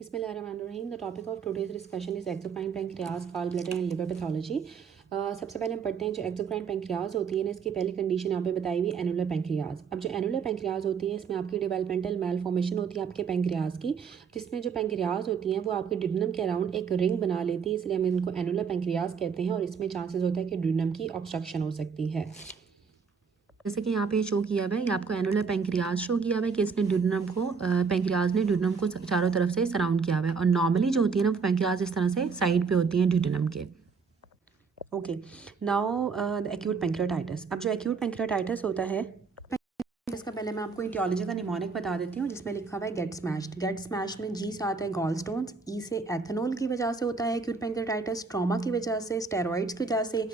बिस्मिल्लाहिर्रहमानिर्रहीम। The topic of today's discussion is exocrine pancreas, gall bladder and liver pathology. सबसे पहले हम पढ़ते हैं जो एक्सोक्राइन पैंक्रियाज होती है ना, इसकी पहली कंडीशन यहाँ पे बताई हुई एनुलर पैंक्रियाज। अब जो एनुलर पैंक्रियाज होती है इसमें आपकी डेवलपमेंटल मैल फॉर्मेशन होती है आपके पैंक्रियाज की, जिसमें जो पैंक्रियाज होती हैं वो आपके ड्यूडेनम के अराउंड एक रिंग बना लेती है, इसलिए हम इनको एनुलर पैंक्रियाज कहते हैं। और इसमें चांसेस होता है कि ड्यूडेनम की ऑब्स्ट्रक्शन हो सकती है। जैसे कि यहाँ पे शो किया हुआ है, ये आपको एनुलर पैंक्रियाज शो किया हुआ है कि इसने ड्यूडेनम को पैंक्रियाज ने ड्यूडेनम को चारों तरफ से सराउंड किया हुआ है। और नॉर्मली जो होती है ना वो पैंक्रियाज इस तरह से साइड पे होती हैं ड्यूडेनम के। Okay, now the acute pancreatitis. अब जो एक्यूट पैंक्रियाटाइटिस होता है, इसका पहले मैं आपको इटियोलॉजी का निमोनिक बता देती हूँ, जिसमें लिखा हुआ है गेट स्मैश्ड। गेट स्मैश्ड में जी से आता है गॉल स्टोन्स, ई से एथेनॉल की वजह से होता है एक्यूट पैंक्रियाटाइटिस, ट्रॉमा की वजह से, स्टेरॉइड्स की वजह से,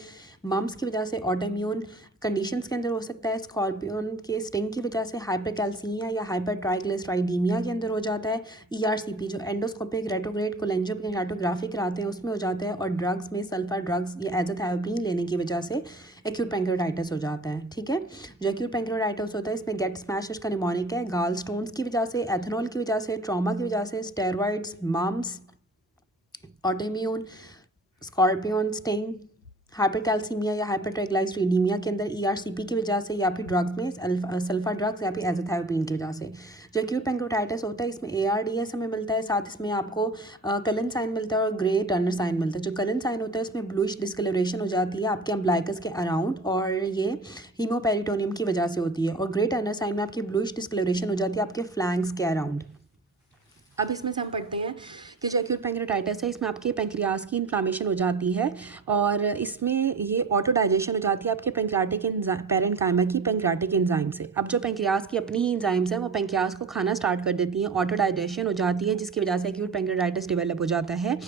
मम्स की वजह से, ऑटोइम्यून कंडीशंस के अंदर हो सकता है, स्कॉर्पियन के स्टिंग की वजह से, हाइपरकैल्सीमिया या हाइपर ट्राइग्लिसराइडीमिया के अंदर हो जाता है, ईआरसीपी जो एंडोस्कोपिक रेट्रोग्रेड कोलेंजियोग्राफी कराते हैं उसमें हो जाता है, और ड्रग्स में सल्फर ड्रग्स या एजाथायोप्रीन लेने की वजह से एक्यूट पैंक्रियाटाइटिस हो जाता है। ठीक है, जो एक्यूट पैंक्रियाटाइटिस होता है इसमें गेट स्मैश इसका निमोनिक है, गाल स्टोन्स की वजह से, एथेनॉल की वजह से, ट्रॉमा की वजह से, steroids, mumps, autoimmune, scorpion sting, hypercalcaemia या हाइपरट्राइग्लिसरीडीमिया के अंदर ईआरसीपी की वजह से, या फिर ड्रग्स में सल्फर ड्रग्स या फिर एजाथायोप्रीन की वजह से। जो एक्यूट पैंक्रियाटाइटिस होता है इसमें एआरडीएस हमें मिलता है, साथ इसमें आपको कलन साइन मिलता है और ग्रे टर्नर साइन मिलता है। जो कलन साइन होता है उसमें ब्लूइश डिस्कलरेशन हो जाती है आपके अम्ब्लाइकस के अराउंड, और ये हीमोपेरिटोनियम की वजह से होती है। और ग्रे टर्नर साइन में आपकी ब्लूइश डिस्कलरेशन हो जाती है आपके फ्लैंक्स के अराउंड। अब इसमें से हम पढ़ते हैं कि जो एक्यूट पैंक्रियाटाइटिस है इसमें आपके पैंक्रियाज की इन्फ्लामेशन हो जाती है, और इसमें ये ऑटो डाइजेशन हो जाती है आपके पैंक्रियाटिक पैरेन्काइमा की पैंक्रियाटिक एंजाइम से। अब जो पैंक्रियाज की अपनी ही एंजाइम्स हैं वो पैंक्रियाज को खाना स्टार्ट कर देती हैं, ऑटो डाइजेशन हो जाती है, जिसकी वजह से एक्यूट पैंक्रियाटाइटिस डेवलप हो जाता है।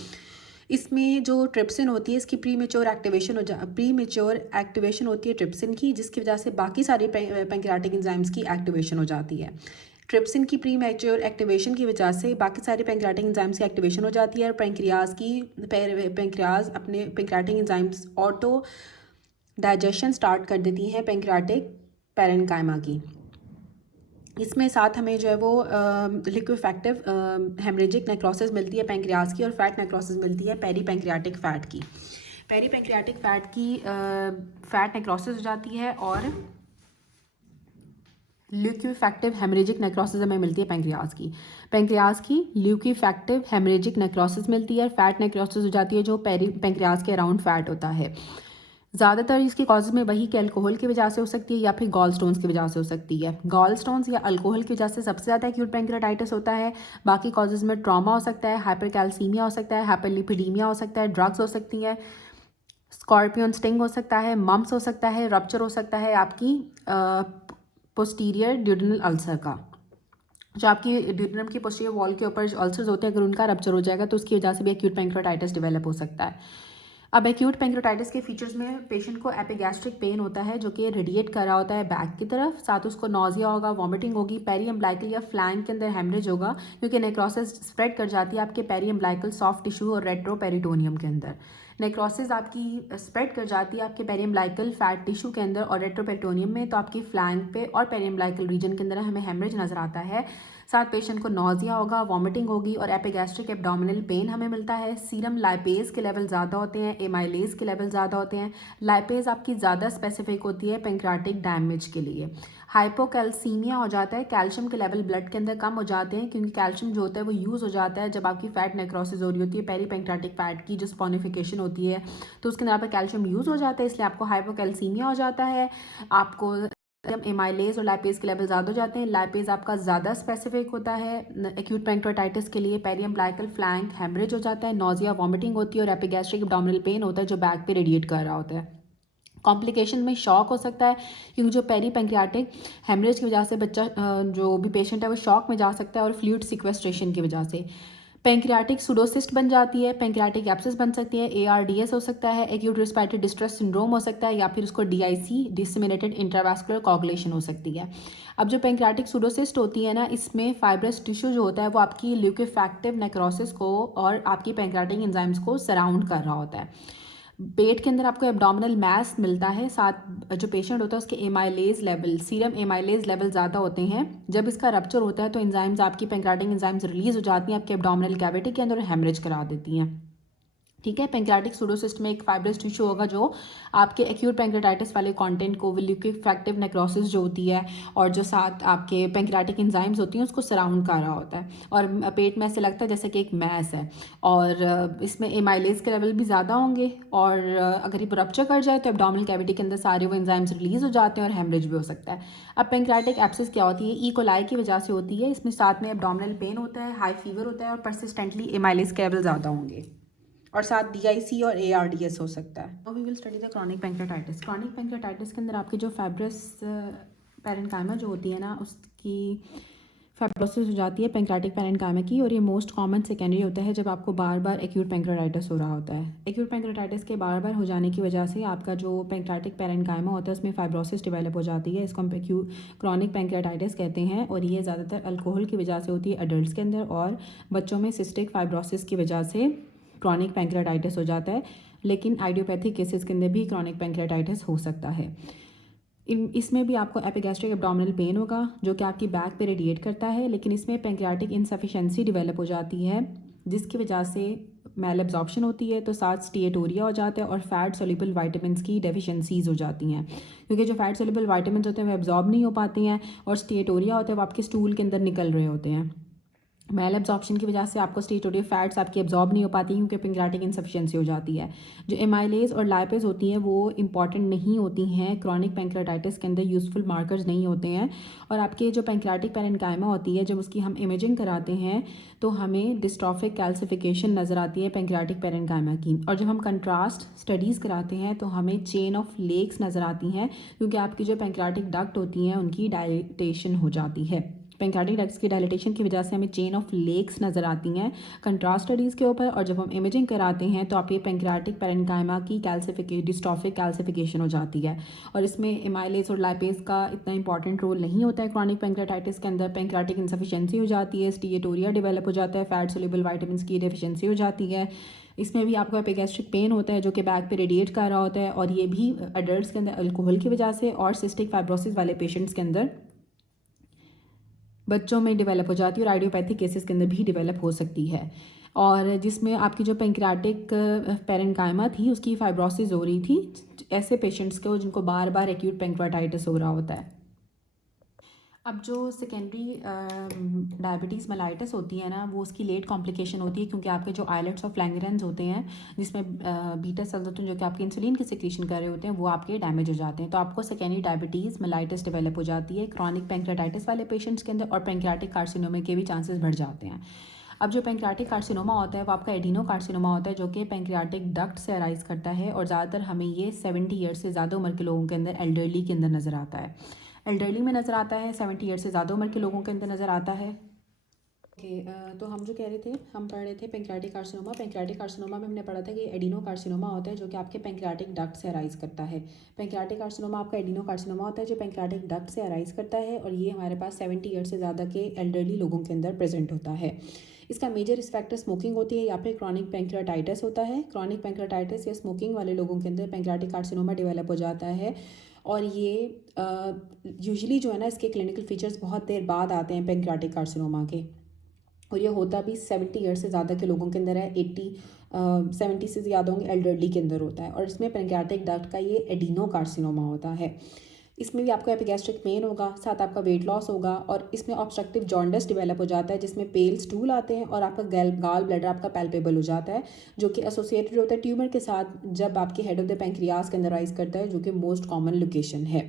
इसमें जो ट्रिप्सिन होती है इसकी प्री मेच्योर एक्टिवेशन होती है ट्रिप्सिन की, जिसकी वजह से बाकी सारी पैंक्रियाटिक एंजाइम्स की एक्टिवेशन हो जाती है। ट्रिप्सिन की प्री मैच्योर एक्टिवेशन की वजह से बाकी सारे पैंक्रियाटिक एंजाइम्स की एक्टिवेशन हो जाती है, और पैंक्रियाज अपने pancreatic enzymes auto digestion start कर देती हैं पैंक्रियाटिक पैरेन्काइमा की। इसमें साथ हमें जो है वो लिक्विफैक्टिव हेमरेजिक नेक्रोसिस मिलती है पैंक्रियाज की, और फैट नेक्रोसिस मिलती है पेरी पैंक्रियाटिक फैट की। पेरी पैंक्रियाटिक फैट की फैट नेक्रोसिस हो जाती है, और ल्यूकोफैक्टिव हेमरेजिक नेक्रोसिस हमें मिलती है पैंक्रियाज की ल्यूकोफैक्टिव हेमरेजिक नेक्रोसिस मिलती है, फैट नेक्रोसिस हो जाती है जो पैंक्रियाज के अराउंड फैट होता है। ज़्यादातर इसकी कॉजेज़ में वही कि अल्कोहल की वजह से हो सकती है या फिर गॉल स्टोन्स की वजह से हो सकती है। गॉल स्टोन्स या अल्कोहल की वजह से सबसे ज़्यादा एक्यूट पैंक्रियाटाइटिस होता है। बाकी कॉजेज़ में ट्रॉमा हो सकता है, हाइपरकैल्सीमिया हो सकता है, हाइपरलिपिडीमिया हो सकता है, ड्रग्स हो सकती हैं, स्कॉर्पियन स्टिंग हो सकता है, मम्स हो सकता है, रप्चर हो सकता है आपकी पोस्टीरियर ड्यूडेनल अल्सर का। जो आपकी ड्यूडेनम की पोस्टीरियर वॉल के ऊपर अल्सर्स होते हैं अगर उनका रप्चर हो जाएगा तो उसकी वजह से भी एक्यूट पैंक्रियाटाइटिस डेवलप हो सकता है। अब एक्यूट पैंक्रियाटाइटिस के फीचर्स में पेशेंट को एपिगैस्ट्रिक पेन होता है जो कि रेडिएट कर रहा होता है बैक की तरफ, साथ उसको नोजिया होगा, वॉमिटिंग होगी, पेरी अम्ब्लाइकल या फ्लैंक के अंदर हेमरेज होगा क्योंकि नेक्रोसिस स्प्रेड कर जाती है आपके पेरी अम्ब्लाइकल सॉफ्ट टिश्यू और रेट्रोपेरिटोनियम के अंदर। नेक्रोसिस आपकी स्प्रेड कर जाती है आपके पेरी अम्ब्लाइकल फैट टिश्यू के अंदर और रेट्रोपेरिटोनियम में, तो आपकी फ्लैंक पे और पेरी अम्ब्लाइकल रीजन के अंदर हमें हेमरेज नजर आता है। साथ पेशेंट को नोजिया होगा, वॉमिटिंग होगी और एपिगैस्ट्रिक एब्डोमिनल पेन हमें मिलता है। सीरम लाइपेज के लेवल ज़्यादा होते हैं, एमाइलेज के लेवल ज़्यादा होते हैं। लाइपेज आपकी ज़्यादा स्पेसिफिक होती है पैंक्रियाटिक डैमेज के लिए। हाइपोकैल्सीमिया हो जाता है, कैल्शियम के लेवल ब्लड के अंदर कम हो जाते हैं क्योंकि कैल्शियम जो होता है वो यूज़ हो जाता है जब आपकी फैट नेक्रोसिस हो रही होती है, पेरी पैंक्रियाटिक फैट की जो स्पॉनिफिकेशन होती है तो उसके अंदर पर कैल्शियम यूज़ हो जाता है, इसलिए आपको हाइपोकैल्सीमिया हो जाता है। आपको एमाइलेज और लाइपेज के लेवल ज़्यादा हो जाते हैं। लाइपेज आपका ज़्यादा स्पेसिफिक होता है एक्यूट पैंक्रियाटाइटिस के लिए। पेरी अम्ब्लाइकल फ्लैंक हेमरेज हो जाता है, नोजिया वॉमिटिंग होती है और एपिगैस्ट्रिक एब्डोमिनल पेन होता है जो बैक पे रेडिएट कर रहा होता है। कॉम्प्लिकेशन में शॉक हो सकता है क्योंकि जो पेरी पैंक्रियाटिक हेमरेज की वजह से बच्चा जो भी पेशेंट है वो शॉक में जा सकता है, और फ्लूइड सिक्वेस्ट्रेशन की वजह से पैंक्रियाटिक सुडोसिस्ट बन जाती है, पैंक्रियाटिक एब्सेस बन सकती है, एआरडीएस हो सकता है, एक्यूट रेस्पिरेटरी डिस्ट्रेस सिंड्रोम हो सकता है, या फिर उसको डीआईसी डिसमिनेटेड इंट्रावास्कुलर कोगुलेशन हो सकती है। अब जो पैंक्रियाटिक सुडोसिस्ट होती है ना, इसमें फाइब्रस टिश्यू जो होता है वो आपकी ल्यूकोफैक्टिव नेक्रोसिस को और आपकी पैंक्रियाटिक एंजाइम्स को सराउंड कर रहा होता है। पेट के अंदर आपको एब्डोमिनल मैस मिलता है, साथ जो पेशेंट होता है उसके amylase level, serum amylase level ज़्यादा होते हैं। जब इसका रप्चर होता है तो एंजाइम्स, आपकी पैंक्रियाटिक एंजाइम्स रिलीज हो जाती हैं आपके एब्डोमिनल कैविटी के अंदर और हेमरेज करा देती हैं। ठीक है, पैंक्रियाटिक सूडोसिस्ट में एक फाइब्रस टिश्यू होगा जो आपके एक्यूट पैंक्रियाटाइटिस वाले कंटेंट को, लिक्विफैक्टिव नेक्रोसिस जो होती है और जो साथ आपके पैंक्रियाटिक एंजाइम्स होती हैं उसको सराउंड कर रहा होता है, और पेट में ऐसे लगता है जैसे कि एक मैस है। और इसमें एमाइलेज के लेवल भी ज़्यादा होंगे, और अगर ये रप्चर कर जाए तो एब्डोमिनल कैविटी के अंदर सारे वो एंजाइम्स रिलीज हो जाते हैं और हेमरेज भी हो सकता है। अब पैंक्रियाटिक एब्सेस क्या होती है? ई कोलाई की वजह से होती है। इसमें साथ में एब्डोमिनल पेन होता है, हाई फीवर होता है और परसिस्टेंटली एमाइलेज के लेवल ज़्यादा होंगे, और साथ DIC और ARDS हो सकता है। We will study the chronic pancreatitis. Chronic pancreatitis के अंदर आपकी जो फाइब्रस पैरेन्काइमा जो होती है ना, उसकी फाइब्रोसिस हो जाती है पैंक्रियाटिक पैरेन्काइमा की, और ये मोस्ट कॉमन सेकेंडरी होता है जब आपको बार बार एक्यूट पैंक्रियाटाइटिस हो रहा होता है। एक्यूट पैंक्रियाटाइटिस के बार बार हो जाने की वजह से आपका जो पैंक्रियाटिक पैरेन्काइमा होता है उसमें फाइब्रोसिस डेवलप हो जाती है। इसको हम क्रॉनिक पैंक्रियाटाइटिस कहते हैं, और ये ज़्यादातर अल्कोहल की वजह से होती है एडल्ट्स के अंदर, और बच्चों में सिस्टिक फाइब्रोसिस की वजह से क्रॉनिक पैंक्रियाटाइटिस हो जाता है। लेकिन आइडियोपैथिक केसेस के अंदर भी क्रॉनिक पैंक्रियाटाइटिस हो सकता है। इसमें भी आपको एपिगैस्ट्रिक एब्डोमिनल पेन होगा जो कि आपकी बैक पे रेडिएट करता है, लेकिन इसमें पैंक्रियाटिक इनसफिशेंसी डेवलप हो जाती है जिसकी वजह से मैल एब्जॉर्प्शन होती है, तो साथ स्टिएटोरिया हो जाता है और फैट सोल्यूबल वाइटामिन्स की डेफिशिएंसीज हो जाती हैं, क्योंकि जो फैट सोल्यूबल वाइटामिन्स होते हैं वो एब्जॉर्ब नहीं हो पाती हैं, और स्टिएटोरिया होता है वो आपके स्टूल के अंदर निकल रहे होते हैं। मैल एब्जॉर्प्शन की वजह से आपको स्टिएटोरिया फैट्स आपकी एब्जॉर्ब नहीं हो पाती क्योंकि पैंक्रियाटिक इनसफिशिएंसी हो जाती है। जो एमाइलेज और लाइपेज होती हैं वो इंपॉर्टेंट नहीं होती हैं क्रॉनिक पैंक्रियाटाइटिस के अंदर, यूजफुल मार्कर्स नहीं होते हैं। और आपके जो पैंक्रियाटिक पैरेन्काइमा होती है जब उसकी हम इमेजिंग कराते हैं तो हमें डिस्ट्रॉफिक कैल्सिफिकेशन नज़र आती है पैंक्रियाटिक पैरेन्काइमा की, और जब हम कंट्रास्ट स्टडीज़ कराते हैं तो हमें चेन ऑफ लेक्स नज़र आती हैं, क्योंकि आपकी जो पैंक्रियाटिक डक्ट होती हैं उनकी डायलेटेशन हो जाती है। पैंक्रियाटिक डक्ट्स की डायलेटेशन की वजह से हमें चेन ऑफ लेक्स नज़र आती हैं कंट्रास्ट स्टडीज़ के ऊपर, और जब हम इमेजिंग कराते हैं तो आपकी पैंक्रियाटिक पैरेन्काइमा की डिस्ट्रॉफिक कैल्सिफिकेशन हो जाती है। और इसमें एमाइलेज और लाइपेज का इतना इंपॉर्टेंट रोल नहीं होता है क्रॉनिक पैंक्रियाटाइटिस के अंदर। पैंक्रियाटिक इनसफिशिएंसी हो जाती है, स्टिएटोरिया डेवलप हो जाता है, फैट सोल्यूबल वाइटामिन्स की डेफिशिएंसी हो जाती है। इसमें भी आपको एपिगैस्ट्रिक पेन होता है जो कि बैक पे रेडिएट कर रहा होता है, और ये भी अडल्ट्स के अंदर अल्कोहल की वजह से और सिस्टिक फाइब्रोसिस वाले पेशेंट्स के अंदर बच्चों में डेवलप हो जाती है, और आइडियोपैथिक केसेस के अंदर भी डेवलप हो सकती है। और जिसमें आपकी जो पैंक्रियाटिक पैरेन्काइमा थी उसकी फाइब्रोसिस हो रही थी ऐसे पेशेंट्स को जिनको बार बार एक्यूट पैंक्रियाटाइटिस हो रहा होता है। अब जो सेकेंडरी डायबिटीज़ मेलाइटिस होती है ना, वो उसकी लेट कॉम्प्लिकेशन होती है क्योंकि आपके जो आइलेट्स ऑफ लैंगरेंस होते हैं जिसमें बीटा सेल्स होते हैं जो कि आपके इंसुलिन की सिक्रीशन कर रहे होते हैं वो आपके डैमेज हो जाते हैं, तो आपको सेकेंडरी डायबिटीज़ मेलाइटिस डेवलप हो जाती है क्रॉनिक पैंक्रियाटाइटिस वाले पेशेंट्स के अंदर, और पैंक्रियाटिक कार्सिनोमा के भी चांसेस बढ़ जाते हैं। अब जो पैंक्रियाटिक कार्सिनोमा होता है वो आपका एडिनो कार्सिनोमा होता है जो कि पैंक्रियाटिक डक्ट से अराइज करता है, और ज़्यादातर हमें ये 70 ईयर्स से ज़्यादा उम्र के लोगों के अंदर, एल्डरली के अंदर नज़र आता है। एल्डरली में नज़र आता है, 70 ईयर से ज़्यादा उम्र के लोगों के अंदर नज़र आता है। ओके, तो हम जो कह रहे थे, हम पढ़ रहे थे पैंक्रियाटिक कार्सिनोमा। पैंक्रियाटिक कार्सिनोमा में हमने पढ़ा था कि एडिनो कार्सिनोमा होता है जो कि आपके पैंक्रियाटिक डक्ट से अराइज करता है। पैंक्रियाटिक कार्सिनोमा आपका एडिनो कार्सिनोमा होता है जो पैंक्रियाटिक डक्ट से अराइज करता है, और ये हमारे पास 70 ईयर से ज़्यादा के एल्डरली लोगों के अंदर प्रेजेंट होता है। इसका मेजर रिस्क फैक्टर स्मोकिंग होती है या फिर क्रॉनिक पैंक्रियाटाइटिस होता है। क्रॉनिक पैंक्रियाटाइटिस या स्मोकिंग वाले लोगों के अंदर पैंक्रियाटिक कार्सिनोमा डेवलप हो जाता है, और ये यूजुअली जो है ना इसके क्लिनिकल फीचर्स बहुत देर बाद आते हैं पैंक्रियाटिक कार्सिनोमा के, और ये होता भी 70 ईयर से ज़्यादा के लोगों के अंदर है। 70 से ज़्यादा होंगे एल्डरली के अंदर होता है, और इसमें पैंक्रियाटिक डक्ट का ये एडिनो कार्सिनोमा होता है। इसमें भी आपको एपिगैस्ट्रिक पेन होगा, साथ आपका वेट लॉस होगा, और इसमें ऑब्स्ट्रक्टिव जॉन्डिस डेवलप हो जाता है जिसमें पेल स्टूल आते हैं, और आपका गाल ब्लैडर आपका पैल्पेबल हो जाता है जो कि एसोसिएटेड होता है ट्यूमर के साथ जब आपके हेड ऑफ द पैंक्रियाज के अंदर राइज करता है, जो कि मोस्ट कॉमन लोकेशन है।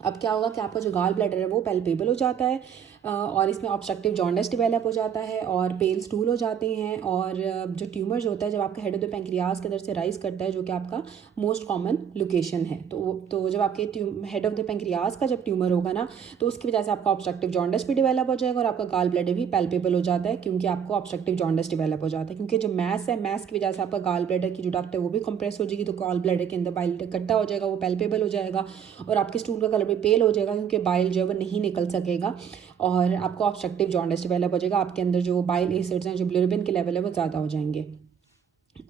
अब क्या होगा कि आपका जो गाल ब्लैडर है वो पैल्पेबल हो जाता है, और इसमें ऑब्स्ट्रक्टिव जॉन्डिस डेवलप हो जाता है, और पेल स्टूल हो जाते हैं, और जो ट्यूमर जो होता है जब आपका हेड ऑफ द पैंक्रियाज के अंदर से राइज करता है जो कि आपका मोस्ट कॉमन लोकेशन है, तो जब आपके हेड ऑफ द पैंक्रियाज का जब ट्यूमर होगा ना तो उसकी वजह से आपका ऑब्स्ट्रक्टिव जॉन्डिस भी डेवलप हो जाएगा, और आपका गाल ब्लैडर भी पैल्पेबल हो जाता है क्योंकि आपको ऑब्स्ट्रक्टिव जॉन्डिस डेवलप हो जाता है, क्योंकि जो मैस है, मैस की वजह से आपका गाल ब्लैडर की जो डक्ट है वो भी कंप्रेस हो जाएगी, तो गाल ब्लैडर के अंदर बाइल इकट्ठा हो जाएगा, वो पैल्पेबल हो जाएगा, और आपके स्टूल का कलर भी पेल हो जाएगा क्योंकि बाइल जो है वो नहीं निकल सकेगा, और आपको ऑब्स्ट्रक्टिव जॉन्डिस डेवलप हो जाएगा। आपके अंदर जो बाइल एसिड्स हैं, जो बिलिरुबिन के लेवल है वो ज़्यादा हो जाएंगे।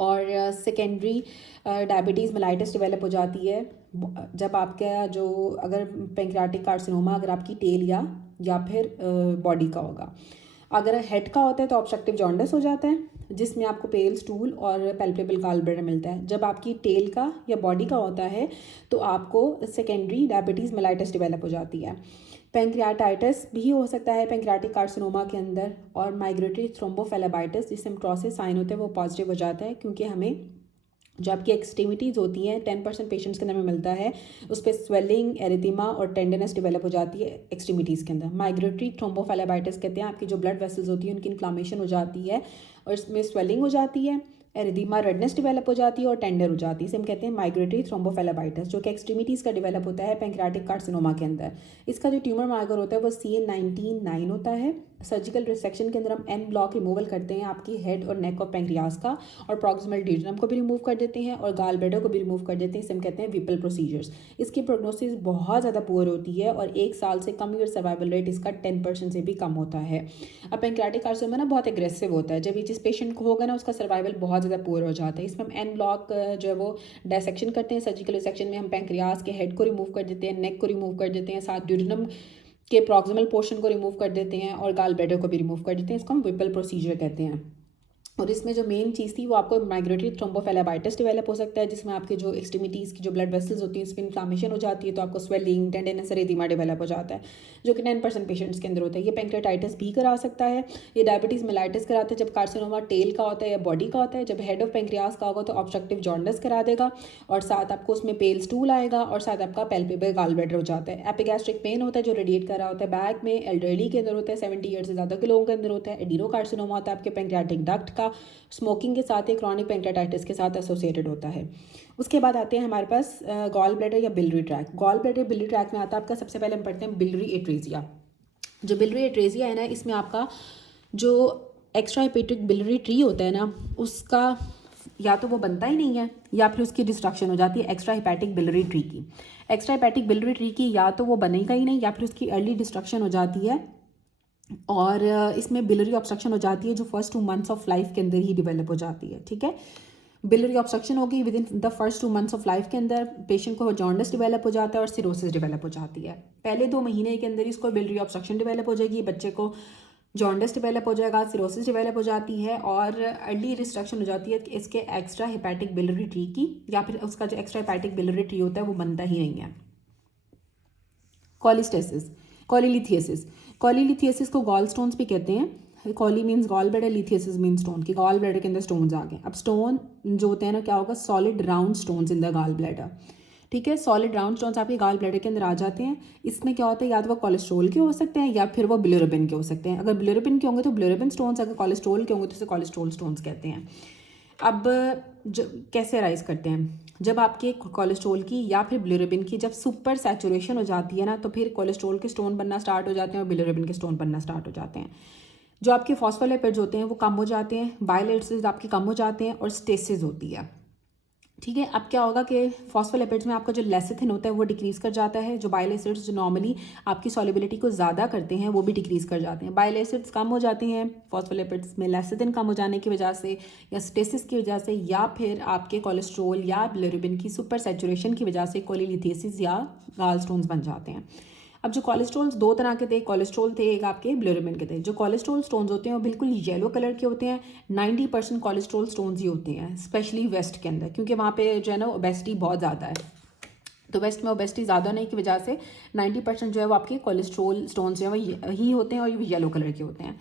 और सेकेंडरी डायबिटीज़ मेलाइटिस डेवलप हो जाती है जब आपका जो अगर पेंक्रियाटिक कार्सिनोमा अगर आपकी टेल या फिर बॉडी का होगा। अगर हेड का होता है तो ऑब्स्ट्रक्टिव जॉन्डिस हो जाता है जिसमें आपको पेल स्टूल और पैल्पेबल गॉल ब्लैडर मिलता है। जब आपकी टेल का या बॉडी का होता है तो आपको सेकेंडरी डायबिटीज़ मेलाइटिस डेवलप हो जाती है। पेंक्रियाटाइटिस भी हो सकता है पेंक्रियाटिक कार्सिनोमा के अंदर, और माइग्रेटरी थ्रोम्बोफेलेबाइटिस जिससे ट्रॉसिस साइन होते हैं वो पॉजिटिव हो जाता है, क्योंकि हमें जो आपकी एक्सट्रीमिटीज़ होती हैं 10% पेशेंट्स के अंदर में मिलता है, उस पर स्वेलिंग, एरिथीमा और टेंडरनेस डेवलप हो जाती है एक्सट्रीमिटीज़ के अंदर। माइग्रेटरी थ्रोम्बोफेलेबाइटिस कहते हैं आपकी जो ब्लड वेसल्स होती हैं उनकी इन्फ्लामेशन हो जाती है और इसमें स्वेलिंग हो जाती है, एरिथीमा रेडनेस डेवलप हो जाती है और टेंडर हो जाती है। इसे हम कहते हैं माइग्रेटरी थ्रोम्बोफेलेबाइटिस, जो कि एक्सट्रीमिटीज़ का डेवलप होता है पेंक्रियाटिक कार्सिनोमा के अंदर। इसका जो ट्यूमर मार्कर होता है वो CA19-9 होता है। सर्जिकल रिसेक्शन के अंदर हम एन ब्लॉक रिमूवल करते हैं आपकी हेड और नेक ऑफ पेंक्रियाज का, और प्रॉक्सिमल ड्यूडेनम को भी रिमूव कर देते हैं और गाल ब्लैडर को भी रिमूव कर देते हैं। इसे हम कहते हैं विपल प्रोसीजर्स। इसकी प्रोग्नोसिस बहुत ज़्यादा पुअर होती है और 1 साल से कम ईयर सर्वाइवल रेट इसका 10% से भी कम होता है। अब पेंक्रियाटिक कार्सिनोमा ना बहुत एग्रेसिव होता है, जब ये जिस पेशेंट को होगा ना उसका सर्वाइवल बहुत ज़्यादा पुअर हो जाता है। इसमें हम एन ब्लॉक जो है वो डायसेक्शन करते हैं। सर्जिकल रिसेक्शन में हम पेंक्रियाज के हेड को रिमूव कर देते हैं, नेक को रिमूव कर देते हैं, साथ ड्यूडेनम के प्रॉक्सिमल पोर्शन को रिमूव कर देते हैं और गाल ब्लैडर को भी रिमूव कर देते हैं। इसको हम विपल प्रोसीजर कहते हैं। और इसमें जो मेन चीज़ थी वो आपको माइग्रेटरी थ्रोम्बोफेलेबाइटिस डेवलप हो सकता है, जिसमें आपके जो एक्सट्रीमिटीज़ की जो ब्लड वेसल्स होती हैं उसमें इन्फ्लामेशन हो जाती है, तो आपको स्वेलिंग, टेंडरनेस, एरिथीमा डेवलप हो जाता है, जो कि 9% पेशेंट्स के अंदर होता है। ये पेंक्रियाटाइटिस भी करा सकता है, ये डायबिटीज़ मेलाइटिस कराता है जब कार्सिनोमा टेल का होता है या बॉडी का होता है। जब हेड ऑफ पेंक्रियाज का होगा तो ऑब्स्ट्रक्टिव जॉन्डिस करा देगा और साथ आपको उसमें पेल स्टूल आएगा और साथ आपका पैल्पेबल गॉल ब्लैडर हो जाता है। एपिगैस्ट्रिक पेन होता है जो रेडिएट कर रहा होता है बैक में, एल्डरली के अंदर होता है, 70 ईयर से ज़्यादा के लोगों के अंदर होता है। एडिनो कार्सिनोमा होता है आपके पेंक्रियाटिक डक्ट का, स्मोकिंग के साथ ही क्रॉनिक पेंक्रियाटाइटिस के साथ एसोसिएटेड होता है। उसके बाद आते हैं हमारे पास गॉल ब्लैडर या बिलरी ट्रैक। गॉल ब्लैडर बिलरी ट्रैक में आता है आपका, सबसे पहले हम पढ़ते हैं बिलरी एट्रेजिया। जो बिलरी एट्रेजिया है ना, इसमें आपका जो एक्स्ट्रा हेपेटिक बिलरी ट्री होता है ना उसका या तो वो बनता ही नहीं है या फिर उसकी डिस्ट्रक्शन हो जाती है एक्स्ट्रा हेपेटिक बिलरी ट्री की। एक्स्ट्रा हेपेटिक बिलरी ट्री की या तो वो बनेगा ही नहीं या फिर उसकी अर्ली डिस्ट्रक्शन हो जाती है, और इसमें बिलरी ऑब्स्ट्रक्शन हो जाती है जो फर्स्ट 2 मंथ्स ऑफ लाइफ के अंदर ही डेवलप हो जाती है। ठीक है, बिलरी ऑब्स्ट्रक्शन होगी with in the first 2 months of life के अंदर, पेशेंट को जॉन्डिस डेवलप हो जाता है और सिरोसिस डेवलप हो जाती है। पहले 2 महीने के अंदर इसको बिलरी ऑब्स्ट्रक्शन डेवलप हो जाएगी, बच्चे को जॉन्डिस डेवलप हो जाएगा, सिरोसिस डेवलप हो जाती है और अर्ली डिस्ट्रक्शन हो जाती है इसके एक्स्ट्रा हेपेटिक बिलरी ट्री की, या फिर उसका जो एक्स्ट्रा हेपेटिक बिलरी ट्री होता है वो बनता ही नहीं है। कॉलिस्टेसिस, कॉलीलिथियसिस। कॉलीलिथियसिस को गॉल स्टोन्स भी कहते हैं। Chole means gall bladder, lithiasis means stone, कि गॉल ब्लैडर के अंदर स्टोन्स आ गए। अब स्टोन जो होते हैं ना क्या होगा, solid round stones in the gall bladder. ठीक है, सॉलिड राउंड स्टोन्स आपके गॉल ब्लैडर के अंदर आ जाते हैं। इसमें क्या होता है, या तो वो कोलेस्ट्रॉल के हो सकते हैं या फिर वो बिलिरुबिन के हो सकते हैं। अगर बिलिरुबिन के होंगे तो बिलिरुबिन स्टोन्स, अगर कोलेस्ट्रॉल के होंगे तो उसे कोलेस्ट्रॉल स्टोन्स कहते हैं। अब कैसे राइज करते हैं, जब आपके कोलेस्ट्रॉल की या फिर बिलिरुबिन की जब सुपर सैचुरेशन हो जाती है ना, तो फिर कोलेस्ट्रॉल के स्टोन बनना स्टार्ट हो जाते हैं और बिलिरुबिन के स्टोन बनना स्टार्ट हो जाते हैं। जो आपके फॉस्फोलिपिड्स होते हैं वो कम हो जाते हैं, बाइलेट्स आपके कम हो जाते हैं और स्टेसिस होती है। ठीक है, अब क्या होगा कि फॉस्फोलिपिड्स में आपका जो लेसिथिन होता है वो डिक्रीज़ कर जाता है। जो बाइल एसिड्स जो नॉर्मली आपकी सॉल्युबिलिटी को ज़्यादा करते हैं वो भी डिक्रीज़ कर जाते हैं। बाइल एसिड्स कम हो जाते हैं फॉस्फोलिपिड्स में लेसिथिन कम हो जाने की वजह से, या स्टेसिस की वजह से, या फिर आपके कोलेस्ट्रोल या बिलिरुबिन की सुपर सैचुरेशन की वजह से कोलीलिथियसिस या गॉल स्टोन्स बन जाते हैं। अब जो कोलेस्ट्रॉल्स 2 तरह के थे, कोलेस्ट्रॉल थे एक आपके बिलिरुबिन के थे। जो कोलेस्ट्रॉल स्टोन्स होते हैं वो बिल्कुल येलो कलर के होते हैं। 90% कोलेस्ट्रॉल स्टोन्स ही होते हैं, स्पेशली वेस्ट के अंदर, क्योंकि वहाँ पे जो है ना ओबेसिटी बहुत ज़्यादा है। तो वेस्ट में ओबेसिटी ज़्यादा होने की वजह से 90% जो है वो आपके कोलेस्ट्रॉल स्टोन्स जो है वो ही होते हैं और ये येलो कलर के होते हैं।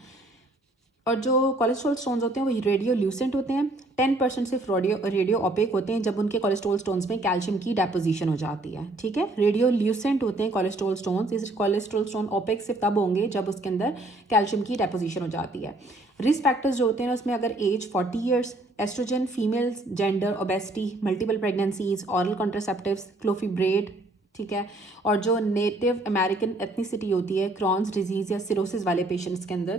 और जो कोलेस्ट्रॉल स्टोन्स होते हैं वो रेडियो ल्यूसेंट होते हैं। 10% सिर्फ रेडियो ओपेक होते हैं जब उनके कोलेस्ट्रॉल स्टोन्स में कैल्शियम की डेपोजिशन हो जाती है। ठीक है, रेडियो ल्यूसेंट होते हैं कोलेस्ट्रॉल स्टोन्स। इस कोलेस्ट्रॉल स्टोन ओपेक सिर्फ तब होंगे जब उसके अंदर कैल्शियम की डेपोजिशन हो जाती है। रिस्क फैक्टर्स जो होते हैं उसमें अगर age 40 years, oestrogen, females, gender, obesity, multiple pregnancies, oral contraceptives, clofibrate, ठीक है, और जो नेटिव अमेरिकन एथनिसिटी होती है, क्रॉन्स डिजीज़ या सिरोसिस वाले पेशेंट्स के अंदर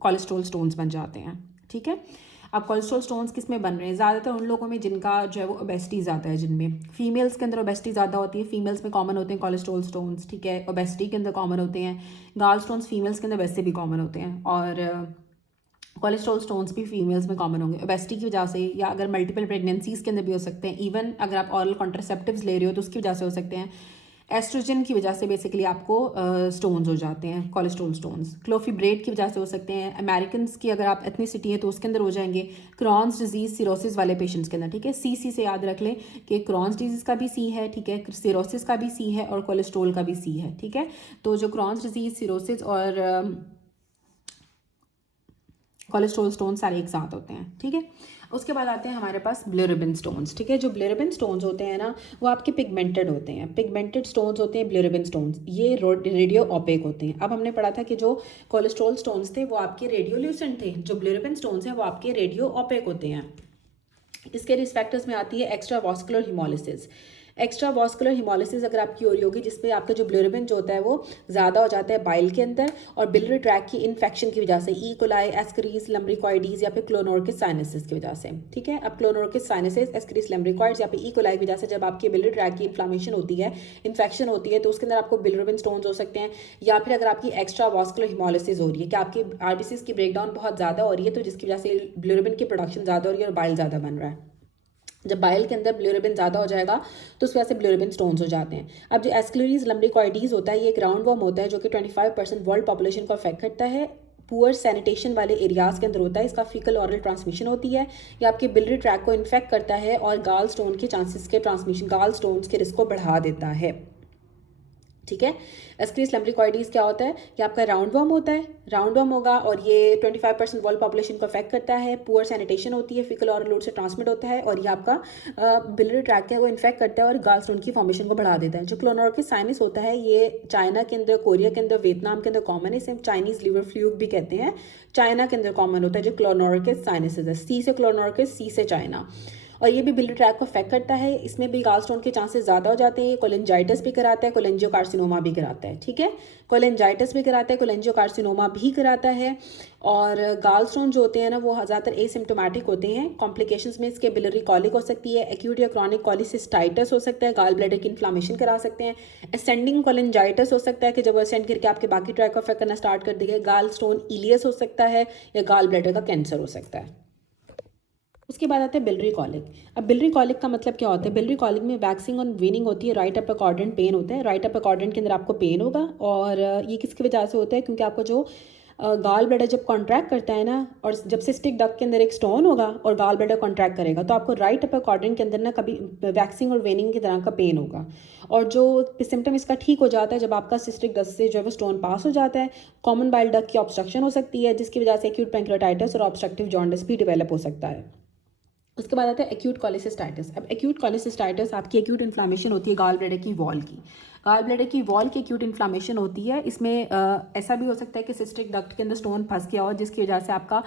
कोलेस्ट्रॉल स्टोन्स बन जाते हैं। ठीक है, अब कोलेस्ट्रॉल स्टोन्स किस में बन रहे हैं, ज़्यादातर उन लोगों में जिनका जो है वो ओबेसिटी ज़्यादा है, जिनमें फीमेल्स के अंदर ओबेसिटी ज़्यादा होती है, फीमेल्स में कॉमन होते हैं कोलेस्ट्रॉल स्टोन्स। ठीक है, ओबेसिटी के अंदर कॉमन होते हैं, गॉल स्टोन्स फीमेल्स के अंदर वैसे भी कॉमन होते हैं। और कोलेस्ट्रॉल स्टोन्स भी फीमेल्स में कॉमन होंगे ओबेसिटी की वजह से, या अगर मल्टीपल प्रेगनेंसीज के अंदर भी हो सकते हैं। इवन अगर आप ऑरल कॉन्ट्रासेप्टिव्स ले रहे हो तो उसकी वजह से हो सकते हैं। एस्ट्रोजन की वजह से बेसिकली आपको स्टोन्स हो जाते हैं, कोलेस्ट्रॉल स्टोन्स। क्लोफिब्रेट की वजह से हो सकते हैं। अमेरिकन की अगर आप एथनिसिटी है तो उसके अंदर हो जाएंगे। क्रॉन्स डिजीज सिरोसिस वाले पेशेंट्स के अंदर, ठीक है। सी से याद रख लें कि क्रॉन्स डिजीज का भी सी है, ठीक है, सिरोसिस का भी सी है और कोलेस्ट्रॉल का भी सी है, ठीक है। तो जो क्रॉन्स डिजीज, सिरोसिस और कोलेस्ट्रॉल स्टोन सारे एक साथ होते हैं, ठीक है। उसके बाद आते हैं हमारे पास ब्लूरिबन स्टोन्स, ठीक है। जो ब्लूरिबन स्टोन्स होते हैं ना, वो आपके पिगमेंटेड होते हैं, पिगमेंटेड स्टोन्स होते हैं ब्लूरिबन स्टोन्स। ये रेडियो ओपेक होते हैं। अब हमने पढ़ा था कि जो कोलेस्ट्रॉल स्टोन्स थे वो आपके रेडियोल्यूसेंट थे, जो ब्लूरिबन स्टोन्स हैं वो आपके रेडियो ओपेक होते हैं। इसके रिस्क फैक्टर्स में आती है extra vascular haemolysis. Extra vascular haemolysis अगर आपकी हो रही होगी, जिसमें आपका जो ब्लूरिबन जो होता है वो ज़्यादा हो जाता है बाइल के अंदर और बिलियरी ट्रैक की इन्फेक्शन की वजह से, ई कोलाई, एस्करीज लम्ब्रिकॉइडीज या फिर क्लोनोर्किस साइनसिस की वजह से, ठीक है। अब क्लोनोर्किस साइनसिस, एस्करीज लम्ब्रिकॉइड्स या फिर ई कोलाई की वजह से जब आपकी बिलियरी ट्रैक की इन्फ्लामेशन होती है, इन्फेक्शन होती है, तो उसके अंदर आपको बिलिरुबिन स्टोन्स हो सकते हैं। या फिर अगर आपकी एक्स्ट्रा वास्कुलर हिमोलिसिस हो रही है कि आपकी आरबीसीज की ब्रेकडाउन बहुत ज़्यादा हो रही है, तो जिसकी वजह से बिलिरुबिन की प्रोडक्शन ज़्यादा हो रही है और बाइल ज़्यादा बन रहा है। जब बाइल के अंदर ब्लूरिबिन ज़्यादा हो जाएगा तो उस वजह से ब्लूरिबिन स्टोन्स हो जाते हैं। अब जो एस्क्लेरीज लम्ब्रिकॉइडीज होता है, ये एक राउंड वर्म होता है जो कि 25% वर्ल्ड पॉपुलेशन को अफेक्ट करता है। पुअर सैनिटेशन वाले एरियाज़ के अंदर होता है। इसका फीकल ऑरल ट्रांसमिशन होती है। ये आपके बिलियरी ट्रैक को इन्फेक्ट करता है और गाल स्टोन के चांसेस के ट्रांसमिशन, गाल स्टोन्स के रिस्क को बढ़ा देता है, ठीक है। एस्क्रीस लम्ब्रिकॉइडीज क्या होता है कि आपका राउंड वर्म होता है, राउंड वर्म होगा और ये 25% वर्ल्ड पॉपुलेशन को अफेक्ट करता है। पुअर सैनिटेशन होती है, फिकल और लूड से ट्रांसमिट होता है और ये आपका बिलियरी ट्रैक है वो इन्फेक्ट करता है और गाल स्टोन की फॉर्मेशन को बढ़ा देता है। जो क्लोनोर्किस साइनस होता है ये चाइना के अंदर, कोरिया के अंदर, वियतनाम के अंदर कॉमन है। इसे चाइनीज लिवर फ्लूक भी कहते हैं। चाइना के अंदर कॉमन होता है जो क्लोनोर्किस साइनस है। सी से क्लोनोर्किस, सी से चाइना, और ये भी बिलियरी ट्रैक को अफेक्ट करता है। इसमें भी गाल स्टोन के चांसेस ज़्यादा हो जाते हैं। कोलेंजाइटिस भी कराता है, कोलेंजियोकार्सिनोमा भी कराता है, ठीक है। कोलेंजाइटिस भी कराता है, कोलेंजियोकार्सिनोमा भी कराता है। और गाल स्टोन जो होते हैं ना वो ज़्यादातर एसिम्टोमेटिक होते हैं। कॉम्प्लिकेशंस में इसके बिलियरी कॉलिक हो सकती है, एक्यूट या क्रॉनिक कॉलिसिस्टाइटिस हो सकता है, गाल ब्लैडर की इन्फ्लामेशन करा सकते हैं। असेंडिंग कोलेंजाइटिस हो सकता है कि जब वो असेंड करके आपके बाकी ट्रैक को अफेक्ट करना स्टार्ट कर देगा। गाल स्टोन इलियस हो सकता है या गाल ब्लैडर का कैंसर हो सकता है। उसके बाद आता है बिलियरी कॉलिक। अब बिलियरी कॉलिक का मतलब क्या होता है? बिलियरी कॉलिक में वैक्सिंग और वेनिंग होती है, राइट अपर क्वाड्रेंट पेन होता है। राइट अपर क्वाड्रेंट के अंदर आपको पेन होगा और ये किसकी वजह से होता है? क्योंकि आपको जो गाल ब्लैडर जब कॉन्ट्रैक्ट करता है ना, और जब सिस्टिक डक्ट के अंदर एक स्टोन होगा और गाल ब्लैडर कॉन्ट्रैक्ट करेगा तो आपको राइट अपर क्वाड्रेंट के अंदर ना कभी वैक्सिंग और वेनिंग की तरह का पेन होगा। और जो सिम्टम इसका ठीक हो जाता है जब आपका सिस्टिक डक्ट से जो है वो स्टोन पास हो जाता है। कॉमन बाइल डक्ट की ऑब्स्ट्रक्शन हो सकती है जिसकी वजह से एक्यूट पैंक्रियाटाइटिस और ऑब्स्ट्रक्टिव जॉन्डिस भी डेवलप हो सकता है। उसके बाद आता है एक्यूट कॉलिसिस्टाइटिस। अब एक्यूट कॉलिसिस्टाइटिस आपकी एक्यूट इन्फ्लामेशन होती है गाल ब्लैडर की वॉल की। गाल ब्लैडर की वॉल की एक्यूट इन्फ्लामेशन होती है। इसमें ऐसा भी हो सकता है कि सिस्टिक डक्ट के अंदर स्टोन फंस गया हो जिसकी वजह से आपका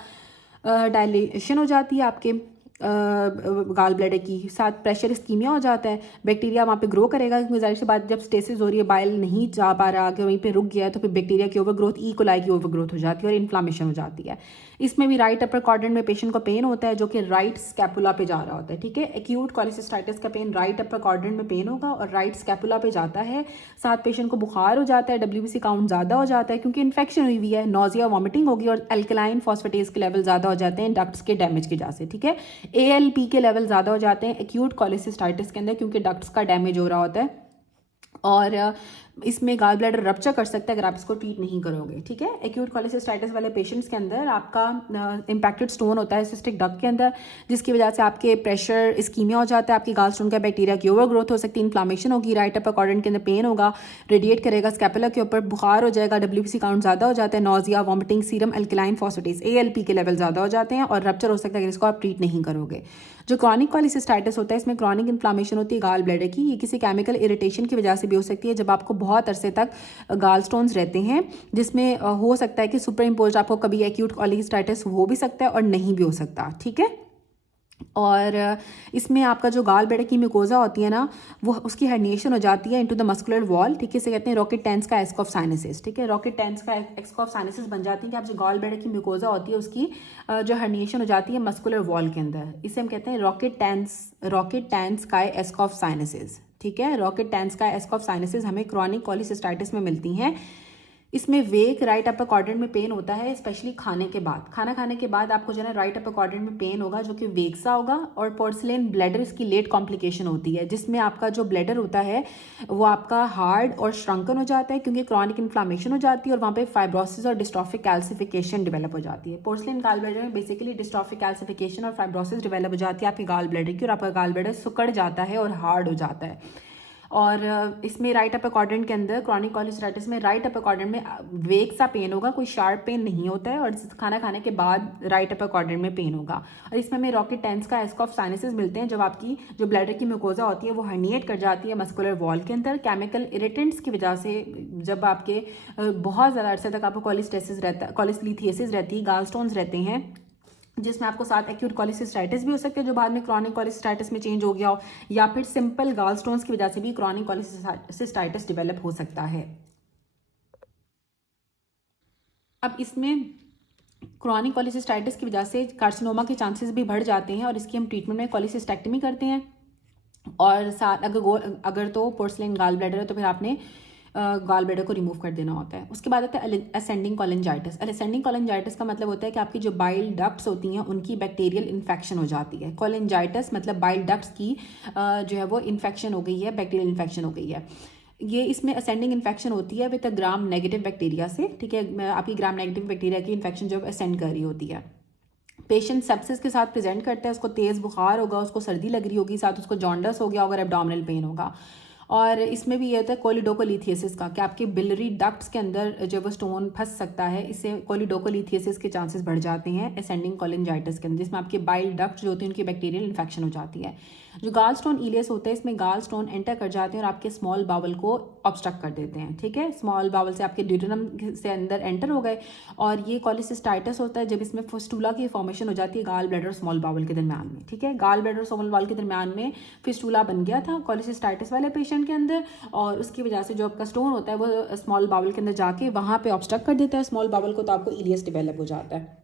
डायलेशन हो जाती है आपके गाल ब्लैडर की, साथ प्रेशर इस्कीमिया हो जाता है। बैक्टीरिया वहाँ पे ग्रो करेगा क्योंकि जाहिर सी बात जब स्टेसिस हो रही है, बाइल नहीं जा पा रहा आगे, वहीं पे रुक गया है, तो फिर बैक्टीरिया की ओवरग्रोथ, ई कोलाई की ओवरग्रोथ हो जाती है और इन्फ्लामेशन हो जाती है। इसमें भी राइट अपर क्वाड्रेंट में पेशेंट को पेन होता है जो कि राइट स्कैपुला पे जा रहा होता है, ठीक है। एक्यूट कॉलिसिस्टाइटिस का पेन राइट अपर क्वाड्रेंट में पेन होगा और राइट स्कैपुला पे जाता है। साथ पेशेंट को बुखार हो जाता है, WBC काउंट ज़्यादा हो जाता है क्योंकि इन्फेक्शन हुई हुई है, नोजिया वॉमिटिंग होगी और अल्कलाइन फॉस्फेटेज के लेवल ज़्यादा हो जाते हैं डक्ट्स के डैमेज की वजह से, ठीक है। ALP के लेवल ज़्यादा हो जाते हैं एक्यूट कॉलिसिस्टाइटिस के अंदर क्योंकि डक्ट्स का डैमेज हो रहा होता है और इसमें गाल ब्लैडर रप्चर कर सकता है अगर आप इसको ट्रीट नहीं करोगे, ठीक है। एक्यूट कॉलिसिस्टाइटिस वाले पेशेंट्स के अंदर आपका इंपैक्टेड स्टोन होता है सिस्टिक डक्ट के अंदर जिसकी वजह से आपके प्रेशर इस्कीमिया हो जाता है, आपकी गाल स्टोन का बैक्टीरिया की ओवर ग्रोथ हो सकती है, इन्फ्लामेशन होगी, राइट अपर क्वाड्रेंट के अंदर पेन होगा, रेडिएट करेगा स्कैपुला के ऊपर, बुखार हो जाएगा, WBC काउंट ज़्यादा हो जाता है, nausea, vomiting, serum alkaline phosphatase ALP के लेवल ज़्यादा हो जाते हैं और रप्चर हो सकता है अगर इसको आप ट्रीट नहीं करोगे। जो क्रॉनिक कॉलिसिस्टाइटिस होता है इसमें क्रॉनिक इन्फ्लामेशन होती है गाल ब्लैडर की। ये किसी केमिकल इरिटेशन की वजह से भी हो सकती है जब आपको बहुत अरसे तक गाल स्टोन्स रहते हैं, जिसमें हो सकता है कि सुपर इम्पोज आपको कभी एक्यूट कॉलिसिस्टाइटिस हो भी सकता है और नहीं भी हो सकता, ठीक है। और इसमें आपका जो गाल ब्लैडर की म्यूकोजा होती है ना वो उसकी हर्निएशन हो जाती है इनटू द मस्कुलर वॉल, ठीक है। इसे कहते हैं रॉकेट टेंस का एस्क ऑफ साइनसिस, ठीक है। रॉकेट टेंस का एस्क ऑफ साइनसिस बन जाती है कि आप जो गाल ब्लैडर की म्यूकोजा होती है उसकी जो हर्निएशन हो जाती है मस्कुलर वॉल के अंदर, इसे हम कहते हैं रॉकेट टेंस का एस्क ऑफ साइनसिस, ठीक है। रॉकेट टेंस का एस्क ऑफ साइनसिस हमें क्रॉनिक कॉलिसिस्टाइटिस में मिलती हैं। इसमें वेक राइट अपर क्वाड्रेंट में पेन होता है, स्पेशली खाने के बाद। खाना खाने के बाद आपको जो है राइट अपर क्वाड्रेंट में पेन होगा, जो कि वेक सा होगा। और पोर्सिलेन ब्लैडर इसकी लेट कॉम्प्लिकेशन होती है, जिसमें आपका जो ब्लैडर होता है वो आपका हार्ड और श्रंकन हो जाता है, क्योंकि क्रॉनिक इन्फ्लामेशन हो जाती है और वहाँ पे फाइब्रोसिस और डिस्ट्रॉफिक कैल्सिफिकेशन डेवलप हो जाती है। पोर्सिलेन गाल ब्लैडर में बेसिकली डिस्ट्रॉफिक कैल्सिफिकेशन और फाइब्रोसिस डेवलप हो जाती है आपकी गाल ब्लैडर की, और आपका गाल ब्लैडर सिकुड़ जाता है और हार्ड हो जाता है। और इसमें राइट अपर क्वाड्रेंट के अंदर क्रॉनिक कोलिस्टाइटिस में राइट अपर क्वाड्रेंट में वेग सा पेन होगा, कोई शार्प पेन नहीं होता है, और खाना खाने के बाद राइट अपर क्वाड्रेंट में पेन होगा। और इसमें हमें रॉकेट टेंस का एस्कॉफ साइनसेस मिलते हैं, जब आपकी जो ब्लैडर की म्यूकोजा होती है वो हर्निएट कर जाती है मस्कुलर वॉल के अंदर केमिकल इरिटेंट्स की वजह से। जब आपके बहुत ज़्यादा अरसे तक आपको कोलिस्टेसिस रहता है, कोलिसलीथियसिस रहती है, गालस्टोन्स रहते हैं, जिसमें आपको साथ एक्यूट कोलिसिस्टाइटिस भी हो सकती है, जो बाद में क्रॉनिक कोलिसिस्टाइटिस में चेंज हो गया हो, या फिर सिंपल गाल स्टोन्स की वजह से भी क्रॉनिक कोलिसिस्टाइटिस डेवलप हो सकता है। अब इसमें क्रॉनिक कोलिसिस्टाइटिस की वजह से कार्सिनोमा के चांसेस भी बढ़ जाते हैं, और इसकी हम ट्रीटमेंट में कोलिसिस्टेक्टमी करते हैं। और साथ अगर तो पोर्सिलेन गाल ब्लैडर है तो फिर आपने गाल ब्लैडर को रिमूव कर देना होता है। उसके बाद आता है असेंडिंग कोलेंजाइटिस। असेंडिंग कोलेंजाइटिस का मतलब होता है कि आपकी जो बाइल डक्ट्स होती हैं उनकी बैक्टीरियल इन्फेक्शन हो जाती है। कोलेंजाइटिस मतलब बाइल डक्ट्स की जो है वो इन्फेक्शन हो गई है, बैक्टीरियल इन्फेक्शन हो गई है। ये इसमें असेंडिंग इन्फेक्शन होती है with a gram negative bacteria से, ठीक है। आपकी ग्राम नेगेटिव बैक्टीरिया की इन्फेक्शन जो असेंड कर रही होती है। पेशेंट सेप्सिस के साथ प्रेजेंट करता है, उसको तेज़ बुखार होगा, उसको सर्दी लग रही होगी, साथ उसको जॉन्डस हो गया होगा, एब्डोमिनल पेन होगा। और इसमें भी ये होता है कोलिडोकोलिथियसिस का, कि आपके बिलरी डक्ट्स के अंदर जो वो स्टोन फंस सकता है, इससे कोलिडोकोलिथियसिस के चांसेस बढ़ जाते हैं असेंडिंग कोलिंजाइटिस के अंदर, जिसमें आपके बाइल डक्ट जो होती है उनकी बैक्टीरियल इन्फेक्शन हो जाती है। जो गाल स्टोन इलियस होता है, इसमें गाल स्टोन एंटर कर जाते हैं और आपके स्मॉल बावल को ऑब्स्ट्रक्ट कर देते हैं, ठीक है। स्मॉल बावल से आपके ड्यूडेनम से अंदर एंटर हो गए, और ये कोलिसिस्टाइटिस होता है जब इसमें फिस्टूला की फॉर्मेशन हो जाती है गाल ब्लैडर और स्मॉल बावल के दरमियान में, ठीक है। गाल ब्लैडर और स्मॉल बावल के दरमियान में फिस्टूला बन गया था कोलिसिस्टाइटिस वाले पेशेंट के अंदर, और उसकी वजह से जो आपका स्टोन होता है वो स्मॉल बावल के अंदर जाके वहाँ पे ऑब्स्ट्रक्ट कर देता है स्मॉल बावल को, तो आपको इलियस डेवलप हो जाता है,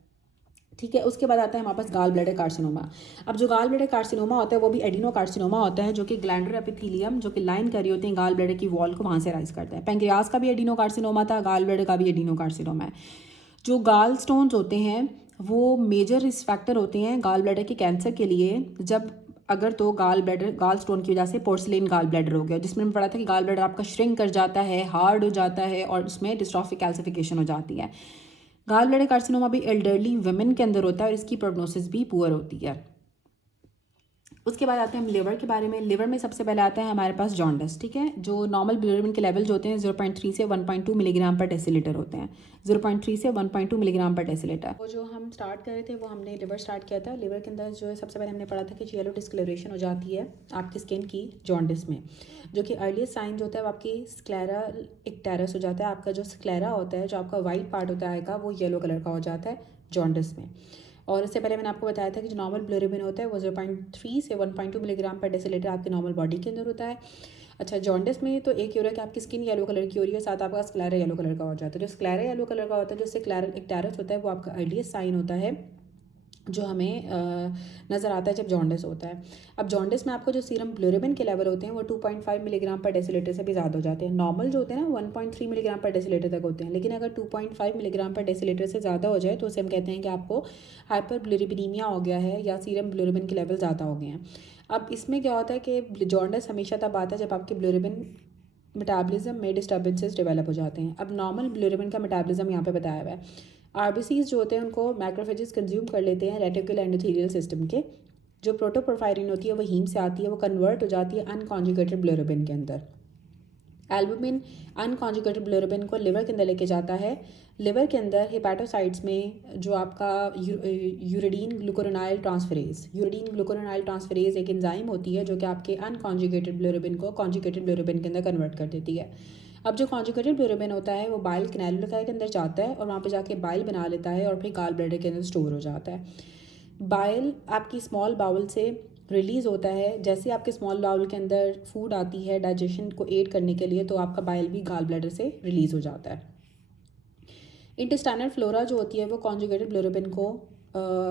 ठीक है। उसके बाद आता है हमारे पास गाल ब्लैडर कार्सिनोमा। अब जो गाल ब्लैडर कार्सिनोमा होता है वो भी एडिनो कार्सिनोमा होता है, जो कि ग्लैंडुलर एपिथेलियम जो कि लाइन कर रही होती है गाल ब्लैडर की वॉल को, वहाँ से राइज करता है। पेंक्रियास का भी एडिनो कार्सिनोमा था, गाल ब्लैडर का भी एडिनो कार्सिनोमा है। जो गाल स्टोन्स होते हैं वो मेजर रिस्क फैक्टर होते हैं गाल ब्लैडर के कैंसर के लिए। जब अगर तो गाल स्टोन की वजह से पोर्सिलेन गाल ब्लैडर हो गया, जिसमें पढ़ा था कि गाल ब्लैडर आपका श्रिंक कर जाता है, हार्ड हो जाता है, और उसमें डिस्ट्रॉफिक कैल्सिफिकेशन हो जाती है। गाल ब्लैडर कार्सिनोमा भी एल्डरली वुमेन के अंदर होता है, और इसकी प्रोग्नोसिस भी पुअर होती है। उसके बाद आते हैं हम लिवर के बारे में। लिवर में सबसे पहले आता है हमारे पास जॉन्डिस, ठीक है। जो नॉर्मल बिलिरुबिन के लेवल जो होते हैं 0.3 से 1.2 मिलीग्राम पर डेसीलीटर होते हैं, 0.3 से 1.2 मिलीग्राम पर डेसीलीटर। वो जो हम स्टार्ट कर रहे थे वो हमने लिवर स्टार्ट किया था। लिवर के अंदर जो है सबसे पहले हमने पढ़ा था कि येलो डिस्कलरेशन हो जाती है आपकी स्किन की जॉन्डिस में, जो कि अर्लीस्ट साइन जो होता है वो आपकी स्क्लेरा इक्टेरस हो जाता है। आपका जो स्क्लेरा होता है, जो आपका वाइट पार्ट होता है वो येलो कलर का हो जाता है जॉन्डिस में। और इससे पहले मैंने आपको बताया था कि जो नॉर्मल बिलिरुबिन होता है वो 0.3 से 1.2 मिलीग्राम पर डेसीलीटर आपकी नॉर्मल बॉडी के अंदर होता है। अच्छा, जॉन्डिस में तो एक ये हो रहा है कि आपकी स्किन येलो कलर की हो रही है, साथ आपका स्क्लेरा येलो कलर का हो जाता है। जो स्क्लेरा येलो कलर का होता है, जो स्क्लेरा इक्टेरस होता है, वो आपका अर्लीस्ट साइन होता है जो हमें नज़र आता है जब जॉन्डिस होता है। अब जॉन्डिस में आपको जो सीरम बिलिरुबिन के लेवल होते हैं वो 2.5 मिलीग्राम पर डेसीलीटर से भी ज़्यादा हो जाते हैं। नॉर्मल जो होते हैं ना 1.3 मिलीग्राम पर डेसीलीटर तक होते हैं, लेकिन अगर 2.5 मिलीग्राम पर डेसीलीटर से ज़्यादा हो जाए तो उसे हम कहते हैं कि आपको हाइपर बिलिरुबिनीमिया हो गया है, या सीरम बिलिरुबिन के लेवल ज़्यादा हो गए हैं। अब इसमें क्या होता है कि जॉन्डिस हमेशा तब आता है जब आपके बिलिरुबिन मेटाबॉलिज्म में डिस्टर्बेंसेस डेवलप हो जाते हैं। अब नॉर्मल बिलिरुबिन का मेटाबॉलिज्म यहाँ पे बताया हुआ है। आरबीसीज जो होते हैं उनको मैक्रोफेजेस कंज्यूम कर लेते हैं रेटिकुलर एंडोथेलियल सिस्टम के। जो प्रोटोपोरफायरिन होती है वो हीम से आती है, वो कन्वर्ट हो जाती है अनकॉन्जुगेटेड बिलिरुबिन के अंदर। एल्बुमिन अनकॉन्जुगेटेड बिलिरुबिन को लिवर के अंदर लेके जाता है। लिवर के अंदर हेपाटोसाइट्स में जो आपका यूरिडीन ग्लूकोरोनाइल ट्रांसफरेज एक एंजाइम होती है जो कि आपके अनकॉन्जुगेटेड बिलिरुबिन को कॉन्जुगेटेड बिलिरुबिन के अंदर कन्वर्ट कर देती है। अब जो कॉन्जुगेटेड बिलिरुबिन होता है वो बाइल कैनालुला के अंदर जाता है और वहाँ पे जाके बाइल बना लेता है और फिर गाल ब्लैडर के अंदर स्टोर हो जाता है। बाइल आपकी स्मॉल बाउल से रिलीज़ होता है। जैसे आपके स्मॉल बाउल के अंदर फूड आती है डाइजेशन को एड करने के लिए, तो आपका बाइल भी गाल ब्लैडर से रिलीज़ हो जाता है। इंटेस्टाइनल फ्लोरा जो होती है वो कॉन्जुगेटेड बिलिरुबिन को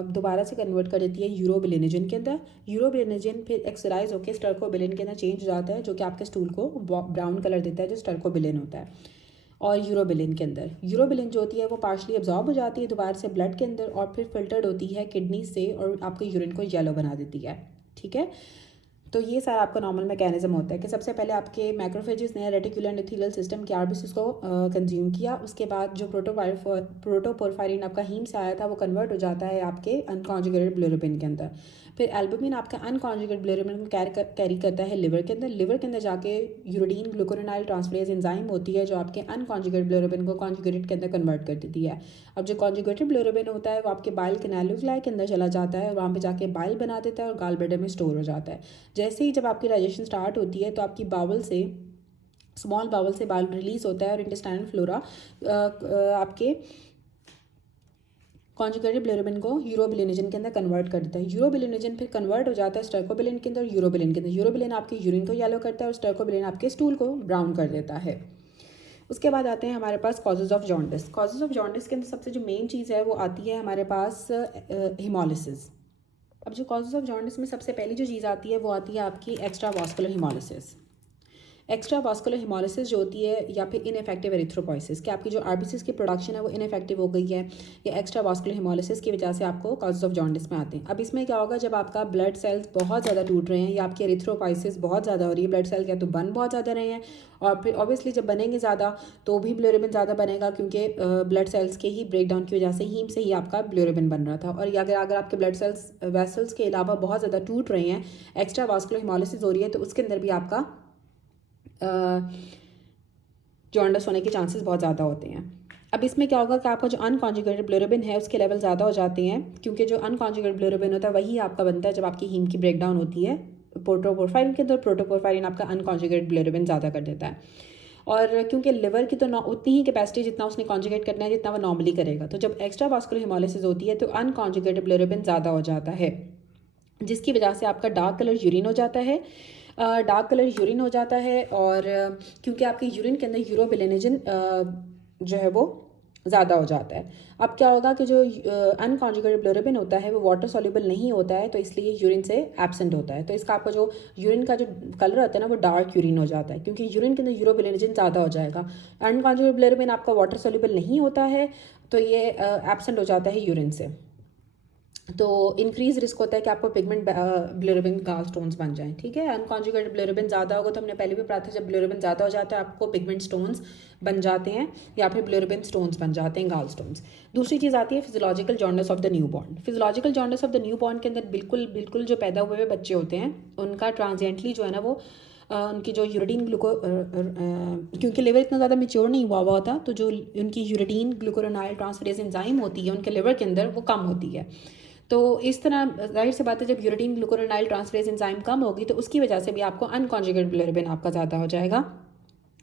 दोबारा से कन्वर्ट कर देती है यूरोबिलिनोजन के अंदर। यूरोबिलिनोजन फिर एक्सराइज होकर स्टर्कोबिलिन के अंदर चेंज हो जाता है, जो कि आपके स्टूल को ब्राउन कलर देता है, जो स्टर्कोबिलिन होता है। और यूरोबिलिन के अंदर। यूरोबिलिन जो होती है वो पार्शली एब्जॉर्ब हो जाती है दोबारा से ब्लड के अंदर और फिर फिल्टर्ड होती है किडनी से और आपके यूरिन को येलो बना देती है। ठीक है, तो ये सारा आपका नॉर्मल मैकेनिज्म होता है कि सबसे पहले आपके मैक्रोफेजेस ने रेटिकुलर एंडोथेलियल सिस्टम के आरबीसीज को कंज्यूम किया, उसके बाद जो प्रोटोपोरफायरिन आपका हीम से आया था वो कन्वर्ट हो जाता है आपके अनकॉन्जुगेटेड बिलिरुबिन के अंदर। फिर एल्बुमिन आपका अनकॉन्जुगेटेड बिलिरुबिन को कैरी करता है लिवर के अंदर। लिवर के अंदर जाके यूरोडीन ग्लूकोरोनाइल ट्रांसफरेज एंजाइम होती है जो आपके अनकॉन्जुगेटेड बिलिरुबिन को कॉन्जुगेटेड के अंदर कन्वर्ट कर देती है। अब जो कॉन्जुगेटेड बिलिरुबिन होता है वो आपके बाइल कैनाल्युलाई के अंदर चला जाता है और वहाँ पे जाके बाइल बना देता है और गाल ब्लैडर में स्टोर हो जाता है। जैसे ही जब आपकी डाइजेशन स्टार्ट होती है तो आपकी बावल से स्मॉल बावल से बाइल रिलीज होता है और इंटेस्टाइनल फ्लोरा आपके कॉन्जुगेटेड बिलिरुबिन को यूरोबिलिनोजन के अंदर कन्वर्ट कर देता है। यूरोबिलिनोजन फिर कन्वर्ट हो जाता है स्टर्कोबिलिन के अंदर, यूरोबिलिन के अंदर। यूरोबिलिन आपके यूरिन को येलो करता है और स्टर्कोबिलिन आपके स्टूल को ब्राउन कर देता है। उसके बाद आते हैं हमारे पास causes of jaundice. Causes of jaundice के अंदर सबसे जो मेन चीज़ है वो आती है हमारे पास हिमोलिसिस। अब जो कॉजेज ऑफ जॉन्डिस में सबसे पहली जो चीज़ आती है वो आती है आपकी extra vascular haemolysis. Extra vascular haemolysis जो होती है या फिर इनफेक्टिव एरिथ्रोपॉइसिस कि आपकी जो आरबीसीज की प्रोडक्शन है वो इनफेक्टिव हो गई है, या एक्स्ट्रा वास्कुलर हिमोलिसिस की वजह से आपको कॉजेज ऑफ जॉन्डिस में आते हैं। अब इसमें क्या होगा, जब आपका ब्लड सेल्स बहुत ज़्यादा टूट रहे हैं या आपकी एरिथ्रोपॉइसिस बहुत ज़्यादा हो रही है, ब्लड सेल या तो बन बहुत ज़्यादा रहे हैं और फिर ऑब्वियसली जब बनेंगे ज़्यादा तो भी बिलिरुबिन ज़्यादा बनेगा क्योंकि ब्लड सेल्स के ही ब्रेकडाउन की वजह से हीम से ही आपका बिलिरुबिन बन रहा था। और अगर आपके ब्लड सेल्स वेसल्स के अलावा बहुत ज़्यादा टूट रहे हैं, एक्स्ट्रा वास्कुलर हिमोलिसिस हो रही है, तो उसके अंदर भी आपका जॉन्डिस होने के चांसेस बहुत ज़्यादा होते हैं। अब इसमें क्या होगा कि आपका जो अनकॉन्जुगेटेड बिलिरुबिन है उसके लेवल ज़्यादा हो जाते हैं क्योंकि जो अनकॉन्जुगेटेड बिलिरुबिन होता है वही आपका बनता है जब आपकी हीम की ब्रेकडाउन होती है प्रोटोपोरफायरिन के अंदर। प्रोटोपोरफायरिन आपका अनकॉन्जुगेटेड बिलिरुबिन ज़्यादा कर देता है और क्योंकि लिवर की तो उतनी ही कैपेसिटी जितना उसने कॉन्जुगेट करना है जितना वो नॉर्मली करेगा, तो जब एक्स्ट्रा वास्कुलर हिमोलिसिस होती है तो अनकॉन्जुगेटेड बिलिरुबिन ज़्यादा हो जाता है जिसकी वजह से आपका डार्क कलर यूरिन हो जाता है। डार्क कलर यूरिन हो जाता है और क्योंकि आपके यूरिन के अंदर यूरोबिलिनोजन जो है वो ज़्यादा हो जाता है। अब क्या होगा कि जो अनकॉन्जुगेटेड बिलिरुबिन होता है वो वाटर सॉल्युबल नहीं होता है तो इसलिए यूरिन से एब्सेंट होता है, तो इसका आपका जो यूरिन का जो कलर होता है ना वो डार्क यूरिन हो जाता है क्योंकि यूरिन के अंदर यूरोबिलिनोजन ज़्यादा हो जाएगा। अनकॉन्जुगेटेड बिलिरुबिन आपका वाटर सॉल्युबल नहीं होता है तो ये एब्सेंट हो जाता है यूरिन से, तो इंक्रीज रिस्क होता है कि आपको पिगमेंट बिलिरुबिन गाल स्टोन्स बन जाएं। ठीक है, अनकॉन्जुगेटेड बिलिरुबिन ज़्यादा होगा तो हमने पहले भी पढ़ा था जब बिलिरुबिन ज़्यादा हो जाता है आपको पिगमेंट स्टोन्स बन जाते हैं या फिर बिलिरुबिन स्टोन्स बन जाते हैं, गाल स्टोन्स। दूसरी चीज़ आती है physiological jaundice of the new born. Physiological jaundice of the new born के अंदर बिल्कुल जो पैदा हुए हुए बच्चे होते हैं उनका ट्रांजिएंटली जो है ना वो उनकी जो यूरिडीन क्योंकि लिवर इतना ज़्यादा मेच्योर नहीं हुआ होता तो जो उनकी यूरिडीन ग्लूकोरोनाइल ट्रांसफरेज एंजाइम होती है उनके लिवर के अंदर वो कम होती है। तो इस तरह जाहिर सी बात है जब यूरिडीन ग्लूकोरोनाइल ट्रांसफरेज एंजाइम कम होगी तो उसकी वजह से भी आपको अनकॉन्जुगेटेड बिलिरुबिन आपका ज़्यादा हो जाएगा।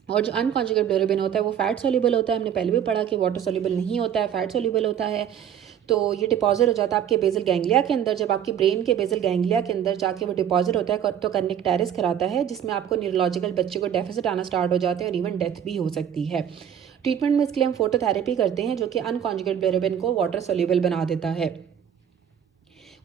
और जो अनकॉन्जुगेटेड बिलिरुबिन होता है वो फैट सोल्यूबल होता है, हमने पहले भी पढ़ा कि वाटर सोल्यूबल नहीं होता है, फैट सोल्यूबल होता है। तो ये डिपॉजिट हो जाता है आपके बेजल गैंग्लिया के अंदर। जब आपकी ब्रेन के बेजल गैंग्लिया के अंदर जाके वो डिपॉजिट होता है तो कनेक्टेरिस कराता है जिसमें आपको न्यूरोलॉजिकल बच्चे को डेफिसिट आना स्टार्ट हो जाते हैं और इवन डेथ भी हो सकती है। ट्रीटमेंट में इसके लिए हम फोटोथेरेपी करते हैं जो कि अनकॉन्जुगेटेड बिलिरुबिन को वाटर सोल्यूबल बना देता है।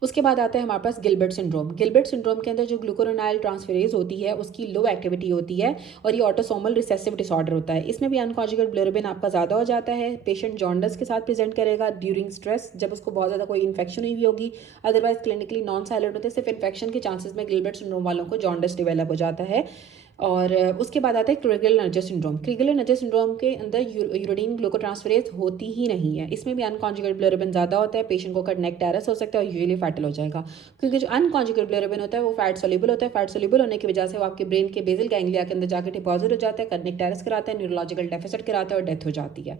उसके बाद आता है हमारे पास गिलबर्ट सिंड्रोम। गिलबर्ट सिंड्रोम के अंदर जो ग्लूकोरोनाइल ट्रांसफरेज होती है उसकी लो एक्टिविटी होती है और ये ऑटोसोमल रिसेसिव डिसऑर्डर होता है। इसमें भी अनकॉन्जुगेटेड बिलिरुबिन आपका ज़्यादा हो जाता है। पेशेंट जॉन्डिस के साथ प्रेजेंट करेगा ड्यूरिंग स्ट्रेस जब उसको बहुत ज़्यादा कोई इन्फेक्शन हुई होगी, अदरवाइज क्लिनिकली नॉन साइलेंट होते हैं, सिर्फ इन्फेक्शन के चांसेस में गिलबर्ट सिंड्रोम वालों को जॉन्डिस डेवलप हो जाता है। और उसके बाद आता है क्रिगल नर्जर सिंड्रोम। क्रिगल नर्जर सिंड्रोम के अंदर यूरोडीन ग्लूकोट्रांसफरेज होती ही नहीं है, इसमें भी अनकॉन्जुगेटेड बिलिरुबिन ज़्यादा होता है, पेशेंट को कनेक्टेरिस हो सकता है और यूजुअली फैटल हो जाएगा क्योंकि जो अनकॉन्जुगेटेड बिलिरुबिन होता है वो फैट सोल्यूबल होता है। फैट सोल्यूबल होने की वजह से वो आपके ब्रेन के बेजल गैंग्लिया के अंदर जाकर डिपॉजिट हो जाता है, कनेक्टेरिस कराता है, न्यूरोलॉजिकल डेफिसिट कराता है और डेथ हो जाती है।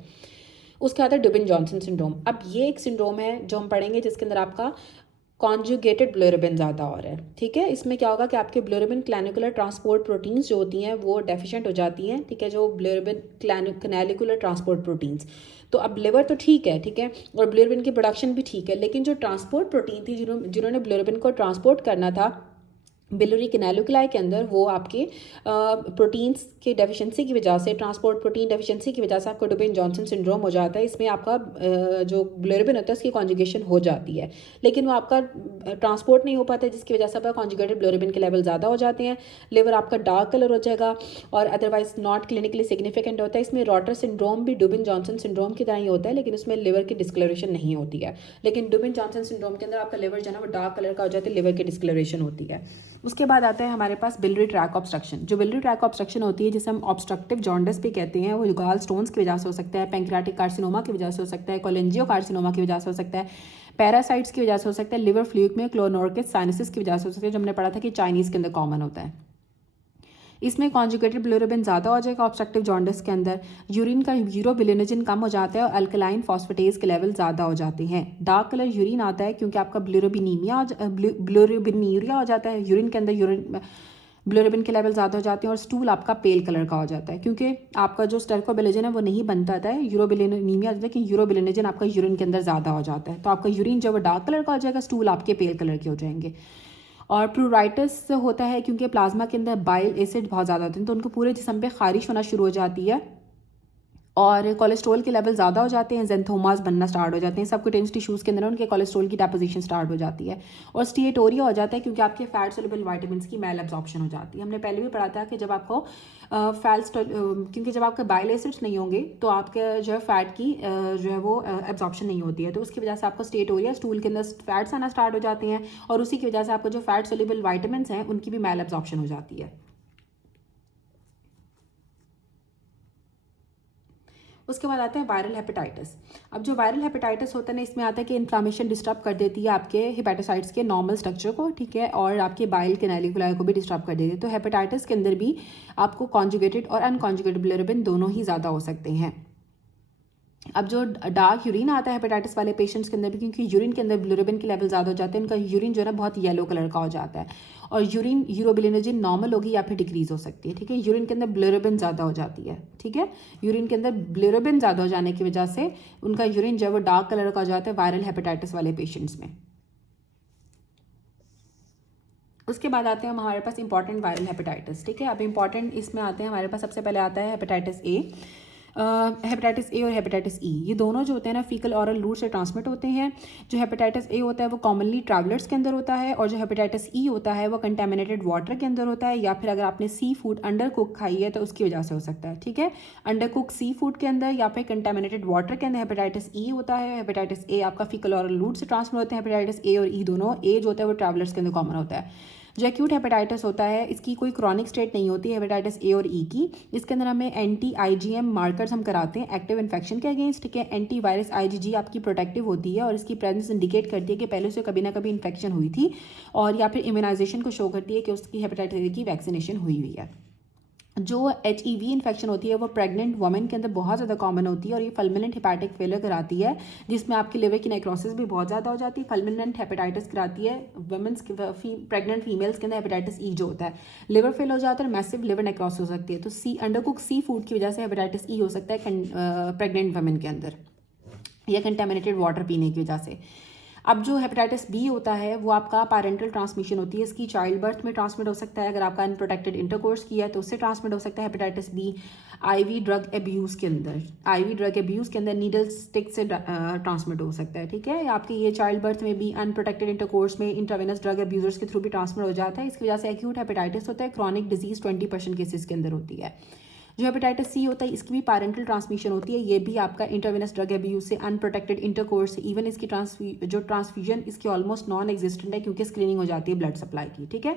उसके बाद है डुबिन जॉनसन सिंड्रोम। अब ये एक सिंड्रोम है जो हम पढ़ेंगे जिसके अंदर आपका कॉन्जुगेटेड बिलिरुबिन ज़्यादा हो रहा है। ठीक है, इसमें क्या होगा कि आपके बिलिरुबिन क्लैनिकुलर ट्रांसपोर्ट प्रोटीन्स जो होती हैं वो डेफिशिएंट हो जाती हैं। ठीक है, जो बिलिरुबिन कैनालिकुलर ट्रांसपोर्ट प्रोटीन्स, तो अब लिवर तो ठीक है, ठीक है, और बिलिरुबिन की प्रोडक्शन भी ठीक है, लेकिन जो ट्रांसपोर्ट प्रोटीन थी जिन्होंने बिलिरुबिन को ट्रांसपोर्ट करना था बिलियरी कैनालिकुलाई के अंदर वो आपके प्रोटीन्स के डेफिशिएंसी की वजह से, ट्रांसपोर्ट प्रोटीन डेफिशिएंसी की वजह से आपको डुबिन जॉनसन सिंड्रोम हो जाता है। इसमें आपका जो बिलिरुबिन होता है उसकी कॉन्जुगेशन हो जाती है, लेकिन वो आपका ट्रांसपोर्ट नहीं हो पाता है, जिसकी वजह से आपका कॉन्जुगेटेड बिलिरुबिन के लेवल ज़्यादा हो जाते हैं। लिवर आपका डार्क कलर हो जाएगा और अदरवाइज नॉट क्लिनिकली सिग्निफिकेंट होता है। इसमें रॉटर सिंड्रोम भी डुबिन जॉनसन सिंड्रोम की तरह ही होता है, लेकिन उसमें लिवर की डिस्कलरेशन नहीं होती है। लेकिन डुबिन जॉनसन सिंड्रोम के अंदर आपका लिवर जो है ना वो डार्क कलर का हो जाता है, लिवर की डिस्कलरेशन होती है। उसके बाद आता है हमारे पास बिलियरी ट्रैक ऑब्स्ट्रक्शन। जो बिलियरी ट्रैक ऑब्स्ट्रक्शन होती है, जिसे हम ऑब्स्ट्रक्टिव जॉन्डिस भी कहते हैं, वो गॉल स्टोन्स की वजह से हो सकता है, पैंक्रियाटिक कार्सिनोमा की वजह से हो सकता है, कोलेंजियो कार्सिनोमा की वजह से हो सकता है, पैरासाइट्स की वजह से हो सकता है, लिवर फ्लूइड में क्लोनोर्किस साइनसिस की वजह से हो सकता है, जो हमने पढ़ा था कि चाइनीज़ के अंदर कॉमन होता है। इसमें कॉन्जुगेटेड बिलिरुबिन ज़्यादा हो जाएगा ऑब्स्ट्रक्टिव जॉन्डिस के अंदर। यूरिन का यूरोबिलिनोजन कम हो जाता है और अल्कलाइन फॉस्फेटेज के लेवल ज़्यादा हो जाते हैं। डार्क कलर यूरिन आता है क्योंकि आपका बिलिरुबिनीरिया हो जाता है यूरिन के अंदर, बिलिरुबिन के लेवल ज़्यादा हो जाते हैं और स्टूल आपका पेल कलर का हो जाता है क्योंकि आपका जो स्टेरकोबिलिजन है वो नहीं बनता था, यूरोबिलिनीमिया, लेकिन यूरोबिलिनोजन आपका यूरिन के अंदर ज़्यादा हो जाता है, तो आपका यूरिन जो वो डार्क कलर का हो जाएगा, स्टूल आपके पेल कलर के हो जाएंगे। और प्लूराइटिस होता है क्योंकि प्लाज्मा के अंदर बाइल एसिड बहुत ज़्यादा होते हैं, तो उनको पूरे जिस्म पे खारिश होना शुरू हो जाती है और कोलेस्ट्रॉल के लेवल ज़्यादा हो जाते हैं, जेंथोमास बनना स्टार्ट हो जाते हैं, सबक्यूटेनियस टिश्यूज़ के अंदर उनके कोलेस्ट्रॉल की डेपोजिशन स्टार्ट हो जाती है और स्टीएटोरिया हो जाता है क्योंकि आपके फैट सोल्युबल विटामिन्स की मैल एब्जॉर्प्शन हो जाती है। हमने पहले भी पढ़ा था कि जब आपको क्योंकि जब आपके बाइल एसिड्स नहीं होंगे तो आपके जो है फैट की जो है वो एब्जॉर्प्शन नहीं होती है, तो उसकी वजह से आपको स्टीएटोरिया, स्टूल के अंदर फैट्स आना स्टार्ट हो जाते हैं और उसी की वजह से आपको जो फैट सोल्युबल विटामिन्स हैं उनकी भी मैल एब्जॉर्प्शन हो जाती है। उसके बाद आता है वायरल हेपेटाइटिस। अब जो वायरल हेपेटाइटिस होता है ना, इसमें आता है कि इन्फ्लामेशन डिस्टर्ब कर देती है आपके हेपेटोसाइट्स के नॉर्मल स्ट्रक्चर को, ठीक है, और आपके बाइल कैनालिकुलाई को भी डिस्टर्ब कर देती है। तो हेपेटाइटिस के अंदर भी आपको कॉन्जुगेटेड और अनकॉन्जुगेटेड बिलिरुबिन दोनों ही ज़्यादा हो सकते हैं। अब जो डार्क यूरिन आता है हेपेटाइटिस वाले पेशेंट्स के अंदर भी, क्योंकि यूरिन के अंदर बिलिरुबिन के लेवल ज़्यादा हो जाते हैं, उनका यूरिन जो है ना बहुत येलो कलर का हो जाता है और यूरिन यूरोबिलिनोजन नॉर्मल होगी या फिर डिक्रीज हो सकती है, ठीक है। यूरिन के अंदर बिलिरुबिन ज़्यादा हो जाती है, ठीक है। यूरिन के अंदर बिलिरुबिन ज़्यादा हो जाने की वजह से उनका यूरिन जो है वो डार्क कलर का हो जाता है वायरल हेपेटाइटिस वाले पेशेंट्स में। उसके बाद आते हैं हम हमारे पास इंपॉर्टेंट वायरल हेपेटाइटिस, ठीक है। अब इंपॉर्टेंट इसमें आते हैं हमारे पास, सबसे पहले आता है हेपेटाइटिस ए। हेपेटाइटिस ए और हेपेटाइटिस ई, ये दोनों जो होते हैं ना फीकल ऑरल रूट से ट्रांसमिट होते हैं। जो हेपेटाइटिस ए होता है वो कॉमनली ट्रैवलर्स के अंदर होता है और जो हेपेटाइटिस ई होता है वो कंटेमिनेटेड वाटर के अंदर होता है या फिर अगर आपने सी फूड अंडर कुक खाई है तो उसकी वजह से हो सकता है, ठीक है। अंडर कुक सी फूड के अंदर या फिर कंटेमिनेटेड वाटर के अंदर हेपेटाइटिस ई होता है। हेपेटाइटिस ए आपका फीकल ऑरल रूट से ट्रांसमिट होते हैं। हेपेटाइटिस ए और ई दोनों, ए जो होता है वो ट्रैवलर्स के अंदर कॉमन होता है। जो एक्यूट हेपेटाइटिस होता है इसकी कोई क्रॉनिक स्टेट नहीं होती है हेपेटाइटिस ए और ई की। इसके अंदर हमें एंटी आईजीएम मार्कर्स हम कराते हैं एक्टिव इन्फेक्शन के अगेंस्ट, ठीक है। एंटी वायरस आईजीजी आपकी प्रोटेक्टिव होती है और इसकी प्रेजेंस इंडिकेट करती है कि पहले से कभी ना कभी इन्फेक्शन हुई थी और या फिर इम्यूनाइजेशन को शो करती है कि उसकी हेपेटाइटिस ए की वैक्सीनेशन हुई हुई है। जो HIV इन्फेक्शन होती है वो प्रेग्नेंट वुमेन के अंदर बहुत ज़्यादा कॉमन होती है और ये फल्मिनेंट हेपेटिक फेलियर कराती है, जिसमें आपकी लिवर की नेक्रोसिस भी बहुत ज़्यादा हो जाती है। फल्मिनेंट हेपेटाइटिस कराती है वुमेन्स प्रेग्नेंट फीमेल्स के अंदर हेपेटाइटिस ई जो होता है, लिवर फेल हो जाता है, मैसिव लिवर नेक्रोसिस हो सकती है। तो अंडर कुक सी फूड की वजह से हेपेटाइटिस ई हो सकता है प्रेग्नेंट वुमेन के अंदर या कंटेमिनेटेड वाटर पीने की वजह से। अब जो हेपेटाइटिस बी होता है वो आपका पैरेंटल ट्रांसमिशन होती है, इसकी चाइल्ड बर्थ में ट्रांसमिट हो सकता है, अगर आपका अनप्रोटेक्टेड इंटरकोर्स किया है तो उससे ट्रांसमिट हो सकता है hepatitis B. IV drug abuse के अंदर, आईवी ड्रग एब्यूज़ के अंदर नीडल स्टिक से ट्रांसमिट हो सकता है, ठीक है। आपकी ये चाइल्ड बर्थ में भी, अनप्रोटेक्टेड इंटरकोर्स में, इंट्रावेनस ड्रग एब्यूजर्स के थ्रू भी ट्रांसमिट हो जाता है। इसकी वजह से एक्यूट हेपेटाइटिस होता है। क्रॉनिक डिजीज 20% केसेस के अंदर होती है। जो हेपेटाइटिस सी होता है इसकी भी पैरेंटल ट्रांसमिशन होती है, ये भी आपका इंटरवेनस ड्रग एब्यूज से, अनप्रोटेक्टेड इंटरकोर्स से, इवन इसकी ट्रांसफ्यूजन इसकी ऑलमोस्ट नॉन एग्जिस्टेंट है क्योंकि स्क्रीनिंग हो जाती है ब्लड सप्लाई की, ठीक है।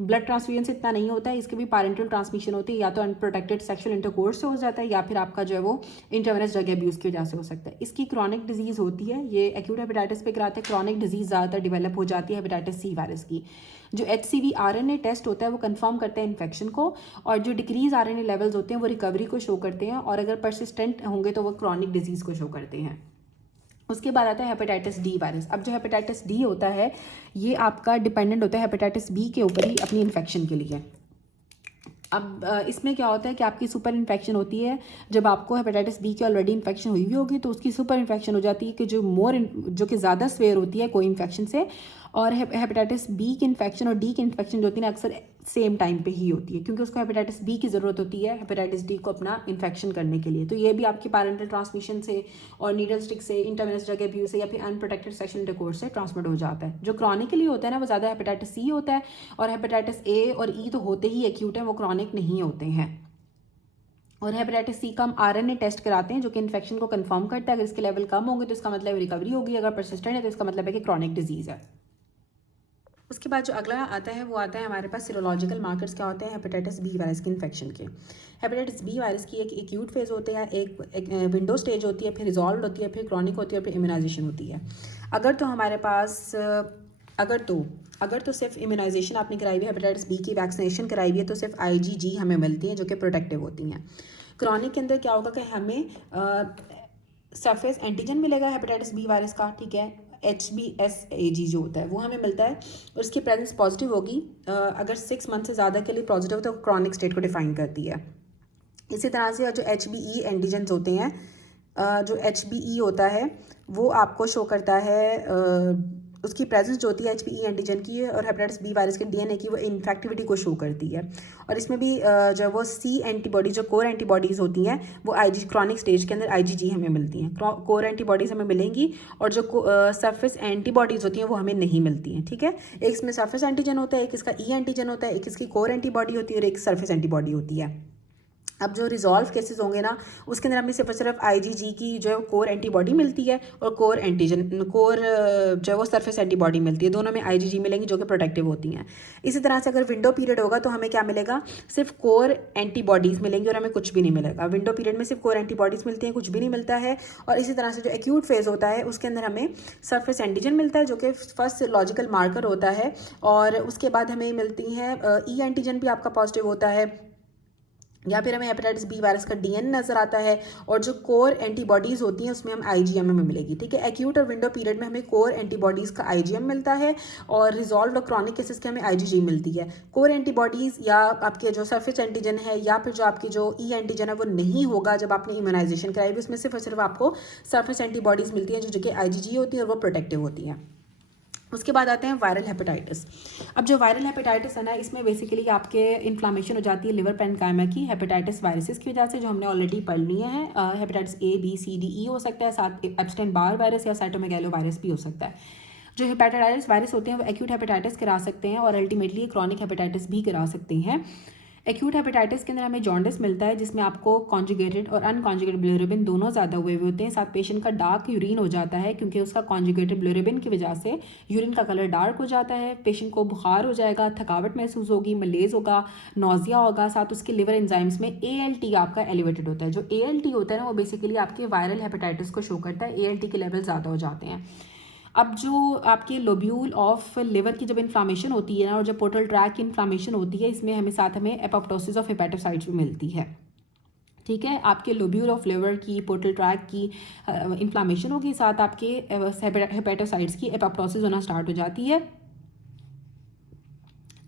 ब्लड ट्रांसफ्यूजन से इतना नहीं होता है, इसकी भी पैरेंटल ट्रांसमिशन होती है, या तो अनप्रोटेक्टेड सेक्शुअल इंटरकोर्स से हो जाता है या फिर आपका जो है वो इंटरवेनस ड्रग एब्यूज की वजह से हो सकता है। इसकी क्रॉनिक डिजीज होती है, ये एक्यूट हेपेटाइटिस पे कराते हैं। क्रॉनिक डिजीज ज़्यादातर डिवेलप हो जाती है हेपेटाइटिस सी वायरस की। जो HCV RNA टेस्ट होता है वो कंफर्म करता है इन्फेक्शन को और जो डिक्रीज RNA लेवल्स होते हैं वो रिकवरी को शो करते हैं और अगर परसिस्टेंट होंगे तो वो क्रॉनिक डिजीज को शो करते हैं। उसके बाद आता है हेपेटाइटिस डी वायरस। अब जो हेपेटाइटिस डी होता है ये आपका डिपेंडेंट होता है हेपेटाइटिस बी के ऊपर ही अपनी इन्फेक्शन के लिए। अब इसमें क्या होता है कि आपकी सुपर इन्फेक्शन होती है जब आपको हेपेटाइटिस बी की ऑलरेडी इन्फेक्शन हुई हुई होगी, तो उसकी सुपर इन्फेक्शन हो जाती है कि जो कि ज़्यादा स्वेयर होती है कोई इन्फेक्शन से। और हेपेटाइटिस बी की इन्फेक्शन और डी की इन्फेक्शन जो होती है ना अक्सर सेम टाइम पे ही होती है, क्योंकि उसको हेपेटाइटिस बी की ज़रूरत होती है हेपेटाइटिस डी को अपना इन्फेक्शन करने के लिए। तो ये भी आपकी पैरेंटल ट्रांसमिशन से और नीडल स्टिक से, इंटरवेनस ड्रग अब्यूज से या फिर अनप्रोटेक्टेड सेक्शुअल इंटरकोर्स से ट्रांसमिट हो जाता है। जो क्रॉनिकली होता है ना वो ज़्यादा हेपेटाइटिस सी होता है, और हेपेटाइटिस ए और ई तो होते ही एक्यूट है, वो क्रॉनिक नहीं होते हैं। और हेपेटाइटिस सी का हम आरएनए टेस्ट कराते हैं जो कि इन्फेक्शन को कंफर्म करता है। अगर इसके लेवल कम होंगे तो इसका मतलब रिकवरी होगी, अगर परसिस्टेंट है तो इसका मतलब है कि क्रॉनिक डिजीज़ है। उसके बाद जो अगला आता है वो आता है हमारे पास सीरोलॉजिकल मार्कर्स क्या होते हैं हेपेटाइटिस बी वायरस के इन्फेक्शन के। हेपेटाइटिस बी वायरस की एक एक्यूट फेज़ होते हैं, एक विंडो स्टेज होती है, फिर रिजॉल्व होती है, फिर क्रॉनिक होती है, फिर इम्यूनाइजेशन होती है। अगर तो हमारे पास अगर तो सिर्फ इम्यूनाइजेशन आपने कराई हुई है, हेपेटाइटिस बी की वैक्सीनेशन कराई हुई है, तो सिर्फ IgG हमें मिलती हैं जो कि प्रोटेक्टिव होती हैं। क्रॉनिक के अंदर क्या होगा कि हमें सरफेस एंटीजन मिलेगा हेपेटाइटिस बी वायरस का, ठीक है, HBsAg जो होता है वो हमें मिलता है, और इसकी प्रेजेंस पॉजिटिव होगी। अगर 6 मंथ से ज़्यादा के लिए पॉजिटिव तो क्रॉनिक स्टेट को डिफाइन करती है। इसी तरह से जो HBe एंटीजन्स होते हैं, जो HBe होता है वो आपको शो करता है उसकी प्रेजेंस जो होती है HBe एंटीजन की और हेपेटाइटिस बी वायरस के DNA की, वो इन्फेक्टिविटी को शो करती है। और इसमें भी जो वो C एंटीबॉडी, जो कोर एंटीबॉडीज़ होती हैं वो क्रॉनिक स्टेज के अंदर IgG हमें मिलती हैं। कोर एंटीबॉडीज़ हमें मिलेंगी, और जो सरफेस एंटीबॉडीज़ होती हैं वो हमें नहीं मिलती हैं, ठीक है। एक इसमें सरफेस एंटीजन होता है, एक इसका E एंटीजन होता है, एक इसकी कोर एंटीबॉडी होती है और एक सरफेस एंटीबॉडी होती है। अब जो रिजॉल्व केसेस होंगे ना उसके अंदर हमें सिर्फ IgG की जो कोर एंटीबॉडी मिलती है, और कोर जो वो सरफेस एंटीबॉडी मिलती है, दोनों में IgG मिलेंगी जो कि प्रोटेक्टिव होती हैं। इसी तरह से अगर विंडो पीरियड होगा तो हमें क्या मिलेगा, सिर्फ कोर एंटीबॉडीज़ मिलेंगी और हमें कुछ भी नहीं मिलेगा। विंडो पीरियड में सिर्फ कोर एंटीबॉडीज़ मिलती हैं, कुछ भी नहीं मिलता है। और इसी तरह से जो एक्यूट फेज़ होता है उसके अंदर हमें सरफेस एंटीजन मिलता है जो कि फर्स्ट लॉजिकल मार्कर होता है, और उसके बाद हमें मिलती हैं E एंटीजन भी आपका पॉजिटिव होता है, या फिर हमें हेपेटाइटिस बी वायरस का DNA नज़र आता है, और जो कोर एंटीबॉडीज़ होती हैं उसमें हम IgM हमें मिलेगी, ठीक है। एक्यूट और विंडो पीरियड में हमें कोर एंटीबॉडीज़ का IgM मिलता है, और रिजॉल्व और क्रॉनिक केसेस के हमें IgG मिलती है। कोर एंटीबॉडीज़ या आपके जो सरफेस एंटीजन है या फिर जो आपकी जो E एंटीजन है वो नहीं होगा जब आपने इम्यूनाइजेशन कराई हुई, उसमें सिर्फ और सिर्फ आपको सरफेस एंटीबॉडीज़ मिलती हैं जो कि IgG होती है और वो प्रोटेक्टिव होती हैं। उसके बाद आते हैं वायरल हेपेटाइटिस। अब जो वायरल हेपेटाइटिस है ना इसमें बेसिकली आपके इन्फ्लामेशन हो जाती है लिवर पेनकाइमा की हेपेटाइटिस वायरसेस की वजह से, जो हमने ऑलरेडी पढ़ लिए हैं। Hepatitis A B C D E हो सकता है, साथ एब्स्टेन बार वायरस या साइटोमेगालो वायरस भी हो सकता है। जो हेपेटाइटिस वायरस होते हैं वो एक्यूट हेपेटाइटिस करा सकते हैं और अल्टीमेटली क्रॉनिक हेपेटाइटिस भी करा सकते हैं। एक्यूट हेपेटाइटिस के अंदर हमें जॉन्डिस मिलता है जिसमें आपको कॉन्जुगेटेड और अनकॉन्जुगेटेड बिलिरुबिन दोनों ज़्यादा हुए होते हैं। साथ पेशेंट का डार्क यूरिन हो जाता है क्योंकि उसका कॉन्जुगेटेड बिलिरुबिन की वजह से यूरिन का कलर डार्क हो जाता है। पेशेंट को बुखार हो जाएगा, थकावट महसूस होगी, मलेज होगा, नोजिया होगा, साथ उसके लिवर एंजाइम्स में ALT आपका एलिवेटेड होता है। जो ALT होता है ना वो बेसिकली आपके वायरल हेपेटाइटिस को शो करता है, ALT के लेवल ज़्यादा हो जाते हैं। अब जो आपके लोब्यूल ऑफ लिवर की जब इन्फ्लामेशन होती है ना और जब पोर्टल ट्रैक की इन्फ्लामेशन होती है, इसमें हमें एपोप्टोसिस ऑफ हेपेटोसाइट्स भी मिलती है, ठीक है। आपके लोब्यूल ऑफ लिवर की, पोर्टल ट्रैक की इन्फ्लामेशन होगी, साथ आपके हेपेटोसाइट्स की एपोप्टोसिस होना स्टार्ट हो जाती है।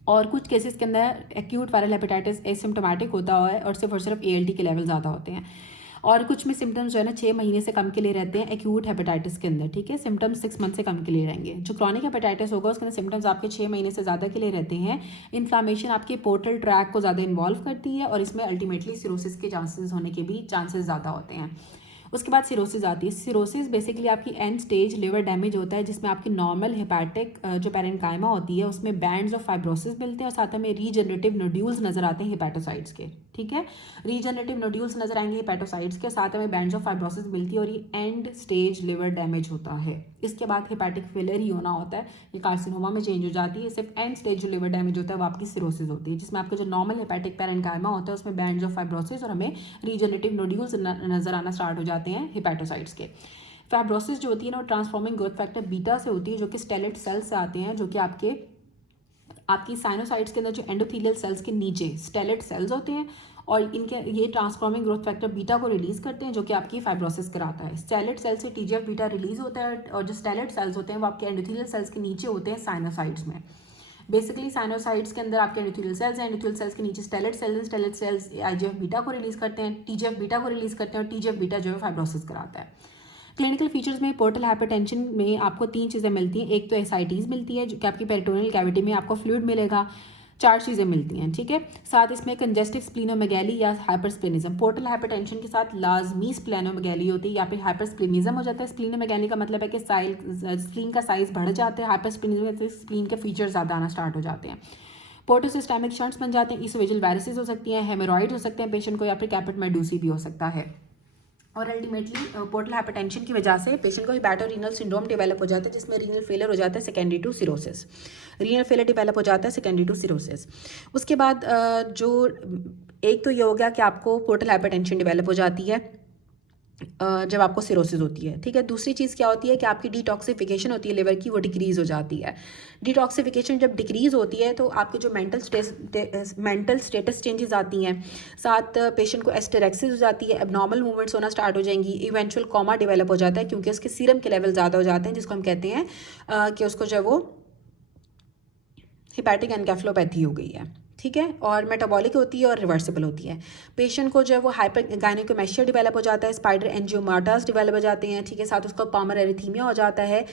और कुछ केसेस के अंदर एक्यूट वायरल हेपेटाइटिस एसिम्टोमेटिक होता है और सिर्फ ALT के लेवल ज़्यादा होते हैं। और कुछ में सिम्टम्स जो है ना 6 महीने से कम के लिए रहते हैं एक्यूट हेपेटाइटिस के अंदर, ठीक है। सिम्टम्स 6 मंथ से कम के लिए रहेंगे। जो क्रॉनिक हेपेटाइटिस होगा उसके अंदर सिम्टम्स आपके 6 महीने से ज़्यादा के लिए रहते हैं। इन्फ्लामेशन आपके पोर्टल ट्रैक को ज़्यादा इन्वॉल्व करती है और इसमें अल्टीमेटली सिरोसिस के चांसेस होने के भी चांसेस ज़्यादा होते हैं। उसके बाद सिरोसिस आती है। सिरोसिस बेसिकली आपकी एंड स्टेज लिवर डैमेज होता है जिसमें आपकी नॉर्मल हेपेटिक जो पैरेन्काइमा होती है उसमें बैंड्स ऑफ फाइब्रोसिस मिलते हैं और साथ में रीजनरेटिव नोड्यूल्स नजर आते हैं हेपेटोसाइट्स के, ठीक है। रीजनरेटिव नोड्यूल्स नजर आएंगे हेपेटोसाइट्स के, साथ में बैंड्स ऑफ फाइब्रोसिस मिलती है और ये एंड स्टेज लिवर डैमेज होता है। इसके बाद हेपेटिक फेलियर ही होना होता है, ये कार्सिनोमा में चेंज हो जाती है। सिर्फ एंड स्टेज जो लिवर डैमेज होता है वो आपकी सिरोसिस होती है जिसमें आपके जो नॉर्मल हेपेटिक पैरेन्काइमा होता है उसमें बैंड्स ऑफ फाइब्रोसिस और हमें रीजनरेटिव नोड्यूल्स नजर आना स्टार्ट हो जाते हैं हेपेटोसाइट्स के। फाइब्रोसिस जो होती है ना वो ट्रांसफॉर्मिंग ग्रोथ फैक्टर बीटा से होती है जो कि स्टेलेट सेल्स से आते हैं, जो कि आपकी साइनोसाइट्स के अंदर जो एंडोथेलियल सेल्स के नीचे स्टेलेट सेल्स होते हैं और इनके ये ट्रांसफॉर्मिंग ग्रोथ फैक्टर बीटा को रिलीज करते हैं जो कि आपकी फाइब्रोसिस कराता है। स्टेलेट सेल से TGF बीटा रिलीज होता है और जो स्टेलेट सेल्स होते हैं वो आपके एंडोथेलियल सेल्स के नीचे होते हैं साइनोसाइट्स में। बेसिकली साइनोसाइड्स के अंदर आपके एंडोथेलियल सेल्स हैं, एंडोथेलियल सेल्स के नीचे स्टेलेट सेल्स IGF बीटा को रिलीज करते हैं, TGF बीटा को रिलीज करते हैं और TGF बीटा जो है फाइब्रोसिस कराता है। क्लिनिकल फीचर्स में पोर्टल हाइपरटेंशन में आपको 3 चीज़ें मिलती हैं। एक तो एसाइटीज़ मिलती है जो कि आपकी पेरिटोनियल कैविटी में आपको फ्लूइड मिलेगा, 4 चीज़ें मिलती हैं, ठीक है। साथ इसमें कंजेस्टिव स्प्लीनोमेगैली या हाइपरस्प्लेनिज्म, पोर्टल हाइपरटेंशन के साथ लाजमी स्प्लेनोमेगैली होती है या फिर हाइपरस्प्लेनिज्म हो जाता है। स्प्लीनोमेगैली का मतलब है कि स्प्लीन का साइज बढ़ जाता है, हाइपरस्प्लेनिज्म से स्प्लीन के फीचर ज़्यादा आना स्टार्ट हो जाते हैं। पोर्टल सिस्टेमिक शंट्स बन जाते हैं, इसोवेजल वायरसेस हो सकती हैं, हेमोरॉइड हो सकते हैं पेशेंट को, या फिर कैपिट मेडूसी भी हो सकता है। और अल्टीमेटली पोर्टल हाइपरटेंशन की वजह से पेशेंट को हिपैटोरीनल सिंड्रोम डेवलप हो जाता है जिसमें रीनल फेलियर हो जाता है secondary to cirrhosis. Renal failure develop हो जाता है सेकेंडरी टू सिरोसिस। उसके बाद जो एक तो ये हो गया कि आपको पोर्टल हाइपरटेंशन डेवलप हो जाती है जब आपको सिरोसिस होती है, ठीक है। दूसरी चीज़ क्या होती है कि आपकी डिटॉक्सिफिकेशन होती है लिवर की, वो डिक्रीज़ हो जाती है। डिटॉक्सिफिकेशन जब डिक्रीज़ होती है तो आपके जो मेंटल स्टेटस चेंजेस आती हैं, साथ पेशेंट को एस्टेरेक्सिस हो जाती है, एबनॉर्मल मूवमेंट्स होना स्टार्ट हो जाएंगी, इवेंचुअल कोमा डेवलप हो जाता है क्योंकि उसके सीरम के लेवल ज़्यादा हो जाते हैं, जिसको हम कहते हैं कि उसको जो है वो हिपैटिक एनकेफेलोपैथी हो गई है, ठीक है। और मेटाबॉलिक होती है और रिवर्सिबल होती है। पेशेंट को जो है वो हाइपर गायनेकोमेस्टिया डेवलप हो जाता है, स्पाइडर एंजियोमाटास डेवलप हो जाते हैं, ठीक है। साथ उसको पामर एरिथीमिया हो जाता है,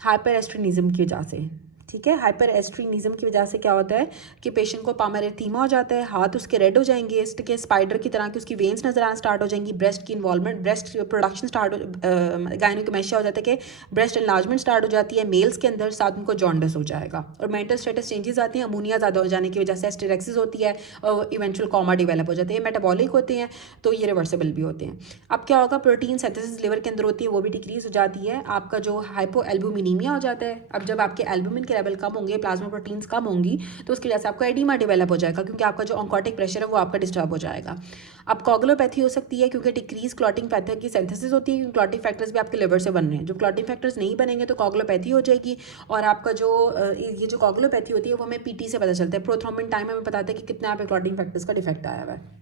हाइपर एस्ट्रेनिज्म की वजह से, ठीक है। हाइपर एस्ट्रीनिज्म की वजह से क्या होता है कि पेशेंट को पामर एरिथीमा हो जाता है, हाथ उसके रेड हो जाएंगे, इसके स्पाइडर की तरह की उसकी वेन्स नजर आना स्टार्ट हो जाएंगी, ब्रेस्ट की involvement, breast production start gynaecomastia हो जाता है कि ब्रेस्ट एनलार्जमेंट स्टार्ट हो जाती है मेल्स के अंदर, साथ उनको जॉन्डिस हो जाएगा। और मेंटल स्टेटस चेंजेस आती हैं, अमोनिया ज़्यादा हो जाने की वजह से एस्टेरेक्सिस होती है और इवेंचुअल कॉमा डेवलप हो जाते हैं। मेटाबॉलिक होते हैं तो ये रिवर्सिबल भी होते हैं। अब क्या होगा, प्रोटीन सिंथेसिस लिवर के अंदर होती है वो भी डिक्रीज हो जाती है, आपका जो हाइपो एल्बुमिनीमिया हो जाता है। अब जब आपके एल्बुमिन के लेवल कम होंगे, प्लाज्मा प्रोटीन्स कम होंगी, तो उसकी वजह से आपको एडिमा डेवलप हो जाएगा क्योंकि आपका जो ऑन्कोटिक प्रेशर है वो आपका डिस्टर्ब हो जाएगा। अब कोगुलोपैथी हो सकती है क्योंकि डिक्रीज क्लॉटिंग फैक्टर की सिंथेसिस होती है, क्योंकि क्लॉटिंग फैक्टर्स भी आपके लिवर से बन रहे हैं। जो क्लॉटिंग फैक्टर्स नहीं बनेंगे तो कोगुलोपैथी हो जाएगी। और आपका जो ये जो कोगुलोपैथी होती है वो हमें पीटी से पता चलता है, प्रोथ्रोम्बिन टाइम हमें पता है कि कितना आप क्लॉटिंग फैक्टर्स का डिफेक्ट आया हुआ है।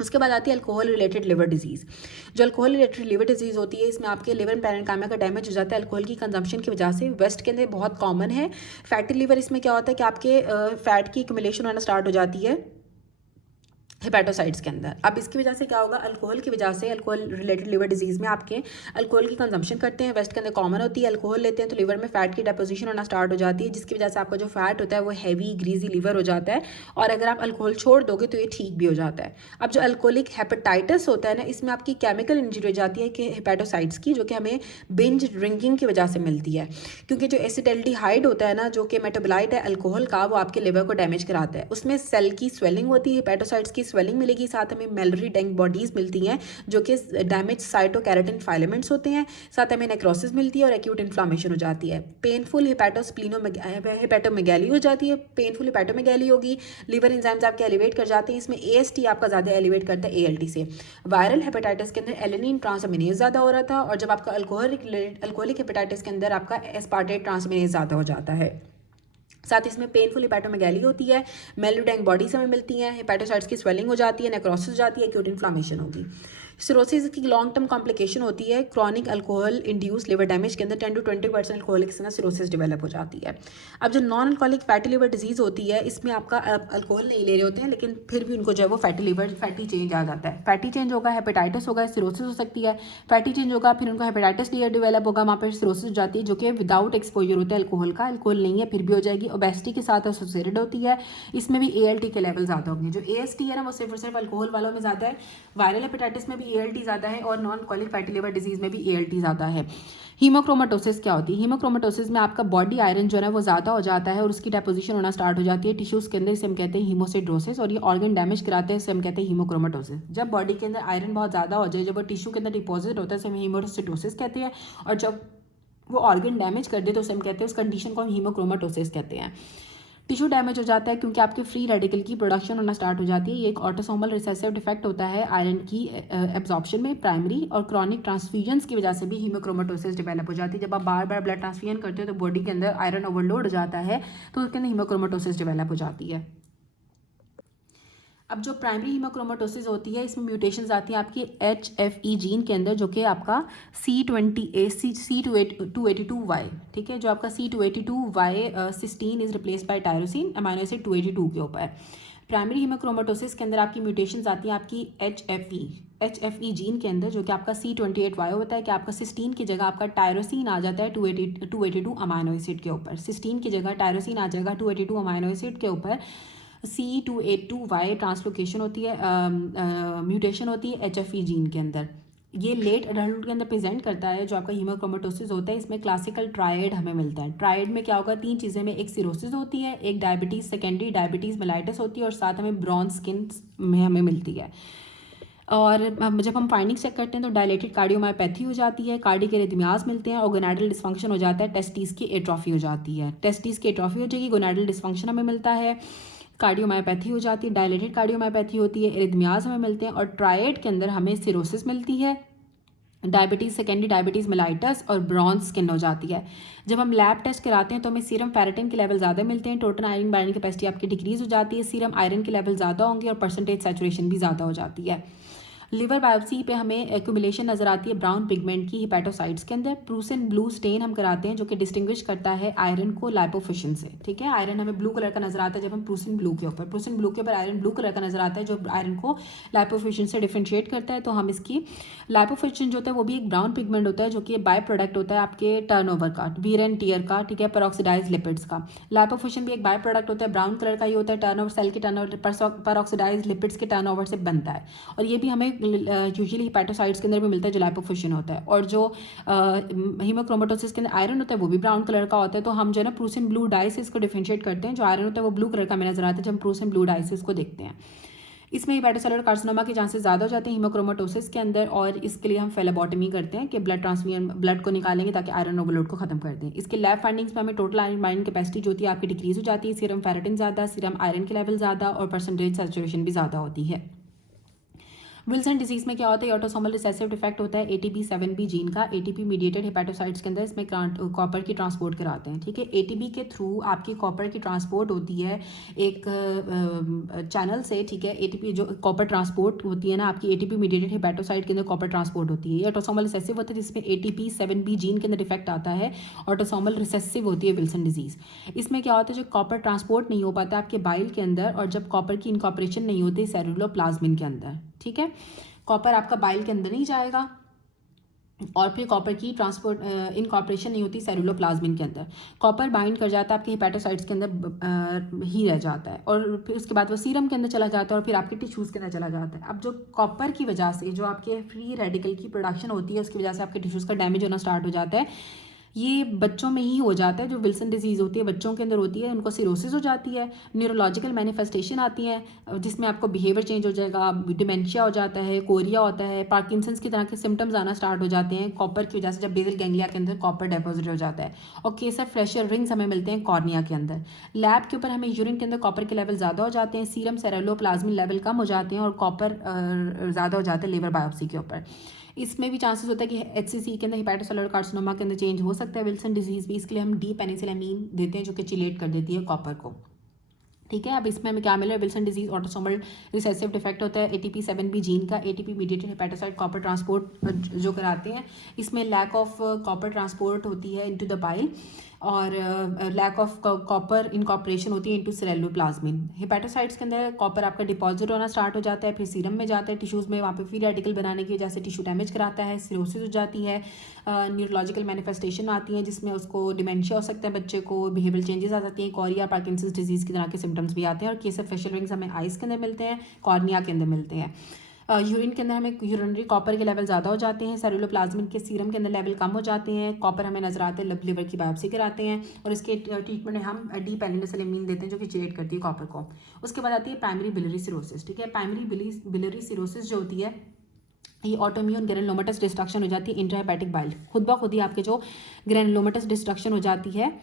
उसके बाद आती है अल्कोहल रिलेटेड लिवर डिजीज़। जो अल्कोहल रिलेटेड लिवर डिजीज़ होती है इसमें आपके लिवर एंड पैरेन्काइमा का डैमेज हो जाता है अल्कोहल की कंजम्पशन की वजह से। वेस्ट के अंदर बहुत कॉमन है। फैटी लिवर, इसमें क्या होता है कि आपके फैट की एक्युमुलेशन होना स्टार्ट हो जाती है हेपेटोसाइट्स के अंदर। अब इसकी वजह से क्या होगा, अल्कोहल की वजह से, अल्कोहल रिलेटेड लिवर डिजीज़ में आपके अल्कोहल की कंजम्पशन करते हैं, वेस्ट के अंदर कॉमन होती है। अल्कोहल लेते हैं तो लिवर में फैट की डेपोजिशन होना स्टार्ट हो जाती है, जिसकी वजह से आपका जो फैट होता है वो हैवी ग्रीजी लिवर हो जाता है। और अगर आप अल्कोहल छोड़ दोगे तो ये ठीक भी हो जाता है। अब जो अल्कोहलिक हेपेटाइटिस होता है ना, इसमें आपकी केमिकल इंजरी हो जाती है कि हेपेटोसाइट्स की, जो कि हमें बिंज ड्रिंकिंग की वजह से मिलती है, क्योंकि जो एसिटाल्डिहाइड होता है ना, जो कि मेटाबोलाइट है अल्कोहल का, वो आपके लिवर को डैमेज कराता है। उसमें सेल की स्वेलिंग होती है, हेपेटोसाइट्स की स्वेलिंग मिलेगी, साथ हमें मेलरी डेंग बॉडीज मिलती हैं जो कि डैमेज साइटोकैरेटिन फाइलेमेंट्स होते हैं, साथ हमें नेक्रोसिस मिलती है और एक्यूट इन्फ्लामेशन हो जाती है। पेनफुल हेपेटोमेगैली हो जाती है, पेनफुल हेपेटोमेगैली होगी, लिवर एंजाइम्स आपके एलिवेट कर जाते हैं। इसमें AST आपका ज़्यादा एलिवेट करता है ALT से। वायरल हेपेटाइटिस के अंदर एलेनिन ट्रांसअमीनेज ज़्यादा हो रहा था, और जब आपका अल्कोहलिक हेपेटाइटिस के अंदर आपका एस्पार्टेट ट्रांसअमीनेज ज़्यादा हो जाता है। साथ इसमें पेनफुल हेपेटोमेगैली होती है, मेलोडैंग बॉडीज हमें मिलती हैं, हेपेटोसाइट्स की स्वेलिंग हो जाती है, नेक्रोसिस हो जाती है, एक्यूट इन्फ्लामेशन होगी। सिरोसिस की लॉन्ग टर्म कॉम्प्लिकेशन होती है chronic alcohol induce liver damage के अंदर 10 to 20% अल्कोहलिक से सिरोसिस डेवलप हो जाती है। अब जो non alcoholic fatty liver disease होती है, इसमें आपका अल्कोहल नहीं ले रहे होते हैं लेकिन फिर भी उनको जो है वो फैटी चेंज आ जाता है। फैटी चेंज होगा, हेपेटाइटिस होगा, सिरोसिस हो सकती है। फैटी चेंज होगा, फिर उनको हेपेटाइटिस डेवलप होगा, वहाँ पर सिरोसिस हो जाती है, जो कि विदाउट एक्सपोजर होता है अल्कोहल का, अल्कोहल नहीं है फिर भी हो जाएगी। ओबेसिटी के साथ एसोसिएटेड होती है, इसमें भी ALT के लेवल ज़्यादा होंगे। जो AST है ना, वो सिर्फ और सिर्फ अल्कोहल वालों में ज़्यादा है, वायरल हेपेटाइटिस में भी ALT ज़्यादा है, और non alcoholic fatty liver disease में भी ALT ज़्यादा है। हीमोक्रोमेटोसिस क्या होती है, हीमोक्रोमेटोसिस में आपका बॉडी आयरन जो है वो ज़्यादा हो जाता है और उसकी डेपोजिशन होना स्टार्ट हो जाती है टिश्यूज़ के अंदर, इसे हम कहते हैं हीमोसिड्रोसिस, और ये ऑर्गन डैमेज कराते हैं, इसे हम कहते हैं हीमोक्रोमेटोसिस। जब बॉडी के अंदर आयरन बहुत ज़्यादा हो जाए, जब वो टिश्यू के अंदर डिपॉजिट होता है, इसे हम हीमोसिड्रोसिस कहते हैं, और जब वो ऑर्गन डैमेज कर दे तो उसे हम कहते हैं, उस कंडीशन को हम हीमोक्रोमेटोसिस कहते हैं। टिश्यू डैमेज हो जाता है क्योंकि आपके फ्री रेडिकल की प्रोडक्शन होना स्टार्ट हो जाती है। ये एक ऑटोसोमल रिसेसिव डिफेक्ट होता है आयरन की एब्जॉर्प्शन में प्राइमरी, और क्रॉनिक ट्रांसफ्यूजन्स की वजह से भी हीमोक्रोमेटोसिस डेवलप हो जाती है। जब आप बार बार ब्लड ट्रांसफ्यूजन करते हो तो बॉडी के अंदर आयरन ओवरलोड हो जाता है, तो उसके अंदर हीमोक्रोमेटोसिस डेवलप हो जाती है। अब जो प्राइमरी हीमोक्रोमेटोसिस होती है इसमें म्यूटेशंस आती हैं आपकी HFE जीन के अंदर, जो कि आपका C282Y, ठीक है, जो आपका C282Y cysteine is replace by tyrosine amino acid 282 के ऊपर। प्राइमरी हीमोक्रोमेटोसिस के अंदर आपकी म्यूटेशंस आती हैं आपकी HFE जीन के अंदर, जो कि आपका C28Y होता है कि आपका सिस्टीन की जगह आपका टायरोसिन आ जाता है 282 अमाइनो एसिड के ऊपर। सिस्टीन की जगह टायरोसिन आ जाएगा 282 अमाइनो एसिड के ऊपर। C282Y ट्रांसलोकेशन होती है, म्यूटेशन होती है HFE जीन के अंदर। ये लेट अडल्टहुड के अंदर प्रेजेंट करता है जो आपका हीमोक्रोमेटोसिस होता है। इसमें क्लासिकल ट्रायड हमें मिलता है। ट्रायड में क्या होगा, 3 चीज़ें में, एक सिरोसिस होती है, एक डायबिटीज़ सेकेंडरी डायबिटीज़ मेलाइटिस होती है, और साथ हमें ब्रॉन्ज स्किन में हमें मिलती है। और जब हम फाइंडिंग्स चेक करते हैं तो डायलेटेड कार्डियोमायोपैथी हो जाती है, कार्डियक एरिथमियाज मिलते हैं, और गोनाडल डिस्फंक्शन हो जाता है, टेस्टिस की एट्रोफी हो जाती है। टेस्टिस की एट्रोफी हो जाएगी, गोनाडल डिस्फंक्शन हमें मिलता है, कार्डियोमायोपैथी हो जाती है, डायलेटेड कार्डियोमायोपैथी होती है, एरिथमियाज हमें मिलते हैं, और ट्रायड के अंदर हमें सिरोसिस मिलती है, डायबिटीज़ सेकेंडरी डायबिटीज़ मेलाइटस और ब्रॉन्ज स्किन हो जाती है। जब हम लैब टेस्ट कराते हैं तो हमें सीरम फेरेटिन के लेवल ज़्यादा मिलते हैं, टोटल आयरन बाइंडिंग कैपेसिटी आपकी डिक्रीज हो जाती है, सीरम आयरन के लेवल ज़्यादा होंगे, और परसेंटेज सैचुरेशन भी ज़्यादा हो जाती है। लिवर बायोप्सी पे हमें एक्यूमुलेशन नजर आती है ब्राउन पिगमेंट की हिपैटोसाइट्स के अंदर। प्रूसिन ब्लू स्टेन हम कराते हैं जो कि डिस्टिंग्विश करता है आयरन को लाइपोफिशन से, ठीक है। आयरन हमें ब्लू कलर का नजर आता है जब हम प्रूसिन ब्लू के ऊपर आयरन ब्लू कलर का नजर आता है जो आयरन को लाइपोफिशन से डिफ्रेंशिएट करता है। तो हम इसकी लाइपोफिशन जो होता है वो भी एक ब्राउन पिगमेंट होता है जो कि बाय प्रोडक्ट होता है आपके टर्नओवर का, वीर एंड टीयर का, ठीक है, पेरोक्सिडाइज लिपिड्स का। लाइपोफिशन भी एक बाय प्रोडक्ट होता है, ब्राउन कलर का ही होता है, टर्नओवर सेल के टर्नओवर पेरोक्सिडाइज लिपिड्स के टर्नओवर से बनता है, और ये भी हमें यूजुअली हिपैटोसाइट्स के अंदर भी मिलता है जो लाइपोफिशन होता है। और जो हीमोक्रोमेटोसिस के अंदर आयरन होता है वो भी ब्राउन कलर का होता है। तो हम जो है ना प्रूसिन ब्लू डाई से इसको डिफरेंशिएट करते हैं, जो आयरन होता है वो ब्लू कलर का हमें नजर आता है जब हम प्रूसिन ब्लू डाई से इसको देखते हैं। इसमें हिपैटोसेलुलर कार्सिनोमा के चांसेस ज़्यादा हो जाते हैं हीमोक्रोमेटोसिस के अंदर, और इसके लिए हम फेलोबॉटमी करते हैं कि ब्लड ट्रांसफ्यूजन, ब्लड को निकालेंगे ताकि आयरन ओवरलोड को खत्म कर दें। इसके लैब फाइंडिंग्स में हमें टोटल आयरन बाइंडिंग कैपेसिटी जो होती है आपकी डिक्रीज हो जाती है, सीरम फेरेटिन ज़्यादा, सीरम आयरन के लेवल ज़्यादा, और परसेंटेज सैचुरेशन भी ज़्यादा होती है। विल्सन डिजीज में क्या होता है, ऑटोसोमल रिसेसिव डिफेक्ट होता है ATP7B जीन का, ATP मीडिएटेड हेपेटोसाइट्स के अंदर इसमें कॉपर की ट्रांसपोर्ट कराते हैं, ठीक है। ATP के थ्रू आपकी कॉपर की ट्रांसपोर्ट होती है एक चैनल से, ठीक है। ATP जो कॉपर ट्रांसपोर्ट होती है ना आपकी ATP मीडिएटेड हेपेटोसाइट के अंदर कॉपर ट्रांसपोर्ट होती है, ये ऑटोसोमल रिसेसिव होता है जिसमें ATP7B जीन के अंदर डिफेक्ट आता है, ऑटोसोमल रिसेसिव होती है विल्सन डिजीज। इसमें क्या होता है, जो कॉपर ट्रांसपोर्ट नहीं हो पाता आपके बाइल के अंदर, और जब कॉपर की इनकॉर्पोरेशन नहीं होती सेलुलोप्लाज्मिन के अंदर, ठीक है। कॉपर आपका बाइल के अंदर नहीं जाएगा, और फिर कॉपर की ट्रांसपोर्ट इनकॉर्पोरेशन नहीं होती सेलुलोप्लाज्मिन के अंदर, कॉपर बाइंड कर जाता है आपके हिपैटोसाइट्स के अंदर ही रह जाता है, और फिर उसके बाद वो सीरम के अंदर चला जाता है, और फिर आपके टिश्यूज़ के अंदर चला जाता है। अब जो कॉपर की वजह से जो आपके फ्री रेडिकल की प्रोडक्शन होती है उसकी वजह से आपके टिश्यूज़ का डैमेज होना स्टार्ट हो जाता है। ये बच्चों में ही हो जाता है, जो विल्सन डिजीज़ होती है बच्चों के अंदर होती है, उनको सिरोसिस हो जाती है, न्यूरोलॉजिकल मैनिफेस्टेशन आती हैं जिसमें आपको बिहेवियर चेंज हो जाएगा, डिमेंशिया हो जाता है, कोरिया होता है, पार्किंसंस की तरह के सिम्टम्स आना स्टार्ट हो जाते हैं कॉपर की वजह से, जब बेसल गैंग्लिया के अंदर कॉपर डिपॉजिट हो जाता है। और केसर फ्रेशर रिंग्स हमें मिलते हैं कॉर्निया के अंदर। लैब के ऊपर हमें यूरिन के अंदर कॉपर के लेवल ज़्यादा हो जाते हैं, सीरम सेलुलोप्लाज्मिन लेवल कम हो जाते हैं, और कॉपर ज़्यादा हो जाता है लिवर बायोप्सी के ऊपर। इसमें भी चांसेस होता है कि HCC के अंदर हिपैटोसेलुलर कार्सिनोमा के अंदर चेंज हो सकता है विल्सन डिजीज़ भी। इसके लिए हम डी पेनिसिलामीन देते हैं जो कि चिलेट कर देती है कॉपर को, ठीक है। अब इसमें हमें क्या मिला है, Wilson disease autosomal recessive defect होता है ATP7B जीन का, ATP mediated hepatocyte copper transport जो कराते हैं, इसमें लैक ऑफ कॉपर ट्रांसपोर्ट होती है इनटू द बाइल, और लैक ऑफ कॉपर इनकॉर्पोरेशन होती है इनटू सेलुलोप्लाज्मिन। हेपेटोसाइट्स के अंदर कॉपर आपका डिपॉजिट होना स्टार्ट हो जाता है, फिर सीरम में जाता है टिश्यूज़ में, वहाँ पे फ्री रेडिकल बनाने की वजह से टिश्यू डैमेज कराता है, सिरोसिस हो जाती है, न्यूरोलॉजिकल मैनिफेस्टेशन आती हैं जिसमें उसको डिमेंशिया हो सकता है, बच्चे को बिहेवियल चेंजेस आ जाती हैं, कॉरिया पार्किंसंस डिजीज़ की तरह के सिम्टम्स भी आते हैं, और केसर फेशियल रिंग्स हमें आइस के अंदर मिलते हैं, कॉर्निया के अंदर मिलते हैं। यूरिन के अंदर हमें यूरिनरी कॉपर के लेवल ज़्यादा हो जाते हैं, सेलुलोप्लाज्मिन के सीरम के अंदर लेवल कम हो जाते हैं, कॉपर हमें नजर आते हैं, लिवर की बायोप्सी कराते हैं, और इसके ट्रीटमेंट में हम डी पेनिसिलामीन देते हैं जो कि चिलेट करती है कॉपर को। उसके बाद आती है प्राइमरी बिलियरी सिरोसिस, ठीक है। प्राइमरी बिलियरी सिरोसिस जो होती है ये ऑटोम्यून ग्रैनुलोमेटस डिस्ट्रक्शन हो जाती है इंट्राहेपेटिक बाइल, खुद ब खुद ही आपके जो ग्रैनुलोमेटस डिस्ट्रक्शन हो जाती है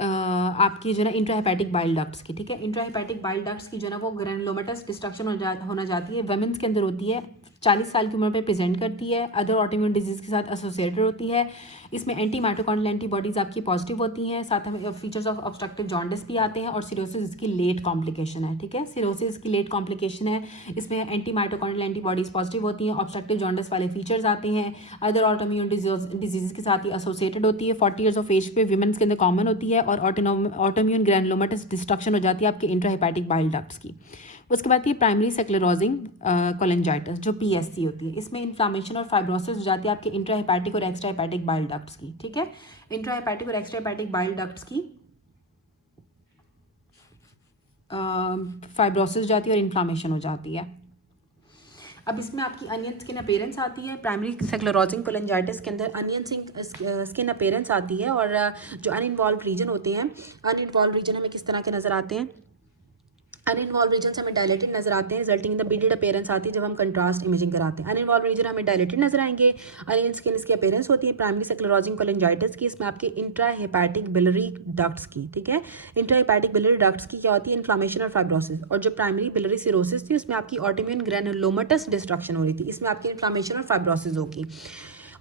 आपकी जो है इंट्राहेपेटिक बाइल डक्ट्स की, ठीक है। इंट्राहेपेटिक बाइल डक्ट्स की जो है ना वो ग्रैनुलोमेटस डिस्ट्रक्शन होना जाती है, वुमेन्स के अंदर होती है, 40 साल की उम्र पे प्रेजेंट करती है, अदर ऑटोइम्यून डिजीज़ के साथ एसोसिएटेड होती है, इसमें एंटी माइटोकॉन्ड्रियल एंटीबॉडीज़ आपकी पॉजिटिव होती हैं, साथ में फीचर्स ऑफ ऑब्स्ट्रक्टिव जॉन्डिस भी आते हैं, और सिरोसिस इसकी लेट कॉम्प्लिकेशन है, ठीक है, सिरोसिस की लेट कॉम्प्लिकेशन है। इसमें एंटी माइटोकॉन्ड्रियल एंटीबॉडीज़ पॉजिटिव होती हैं, ऑब्स्ट्रक्टिव जॉन्डिस वाले फीचर्स आते हैं, अदर ऑटोइम्यून डिजीज़ के साथ ही एसोसिएटेड होती है। 40 ईयर्स ऑफ एज पे वीमेंस के अंदर कॉमन होती है, और ऑटोइम्यून ग्रैनुलोमेटस डिस्ट्रक्शन हो जाती है आपके इंट्राहेपेटिक बाइल डक्ट्स की। उसके बाद ये प्राइमरी सेक्लेरोजिंग कोलेंजाइटिस जो PSC होती है, इसमें इन्फ्लामेशन और फाइब्रोसिस हो जाती है आपके इंट्राहेपेटिक और एक्स्ट्राहेपेटिक बाइल डक्ट्स की, ठीक है, इंट्राहेपेटिक और एक्स्ट्राहेपेटिक बाइल डक्ट्स की फाइब्रोसिस हो जाती है और इन्फ्लामेशन हो जाती है। अब इसमें आपकी अनियन स्किन अपीयरेंस आती है, प्राइमरी सेक्लेरोजिंग कोलेंजाइटिस के अंदर अनियन स्किन अपीयरेंस आती है, और जो अनइन्वॉल्व रीजन होते हैं, अनइन्वॉल्व रीजन हमें किस तरह के नज़र आते हैं, अनइन्वॉल्व रीजन हमें डायलेटेड नजर आते हैं, resulting in the beaded appearance आती है जब हम कंट्रास्ट इमेजिंग कराते हैं। अनइन्वॉल्व रीजन हमें डायलेटेड नजर आएंगे, अनियन स्किन इसकी अपीयरेंस होती है प्राइमरी सेक्लेरोजिंग कोलेंजाइटिस की, इसमें आपके इंट्राहेपेटिक बिलियरी डक्ट्स की, ठीक है, इंट्राहेपेटिक बिलियरी डक्ट्स की क्या होती है, इन्फ्लामेशन और फाइब्रोसिस। और जो प्राइमरी बिलियरी सिरोसिस थी उसमें आपकी ऑटोइम्यून ग्रैनुलोमेटस डिस्ट्रक्शन हो रही थी, इसमें आपकी इन्फ्लामेशन और फाइब्रोसिस होगी।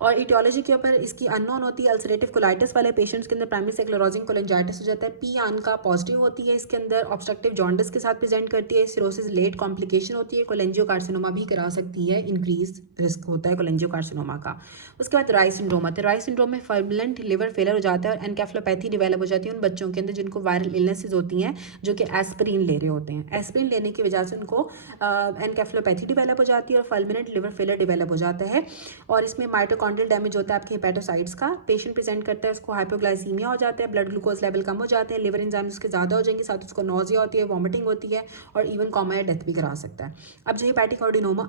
और इटियोलॉजी के ऊपर इसकी अननोन होती है। अल्सरेटिव कोलाइटिस वाले पेशेंट्स के अंदर प्राइमरी सेक्लेरोजिंग कोलेंजाइटिस हो जाता है, पी आन का पॉजिटिव होती है, इसके अंदर ऑब्स्ट्रक्टिव जॉन्डिस के साथ प्रेजेंट करती है, सिरोसिस लेट कॉम्प्लिकेशन होती है, कोलेंजियोकार्सिनोमा भी करा सकती है, इंक्रीज रिस्क होता है कोलेंजियोकार्सिनोमा का। उसके बाद राइस सिंड्रोम आता है, राइस सिंड्रोम में फर्बुलेंट लिवर फेलियर हो जाता है और एनकेफ्लोपैथी डेवलप हो जाती है उन बच्चों के अंदर जिनको वायरल इलनेसेस होती हैं, जो कि एस्पिरिन ले रहे होते हैं। एस्पिरिन लेने की वजह से उनको एनकेफ्लोपैथी डेवलप हो जाती है और फर्बुलेंट लिवर फेलियर डेवलप हो जाता है। और इसमें माइटोकॉन्ड्रियल डैमेज होता है हेपेटोसाइट्स का, पेशेंट प्रेजेंट करता है, उसको हाइपोग्लाइसीमिया हो जाता है, ब्लड ग्लूकोज लेवल कम हो जाते हैं, लिवर एंजाइम्स उसके ज़्यादा हो जाएंगे, साथ उसको नोजिया होती है, वॉमिटिंग होती है, और इवन कॉमा या डेथ भी करा सकता है। अब जो हेपेटिक एडिनोमा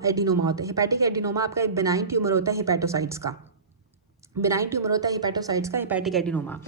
होता है, हेपेटिक एडिनोमा आपका एक बेनाइन ट्यूमर होता है हेपेटोसाइट्स का, बेनाइन ट्यूमर होता है हेपेटोसाइट्स का हेपेटिक एडिनोमा।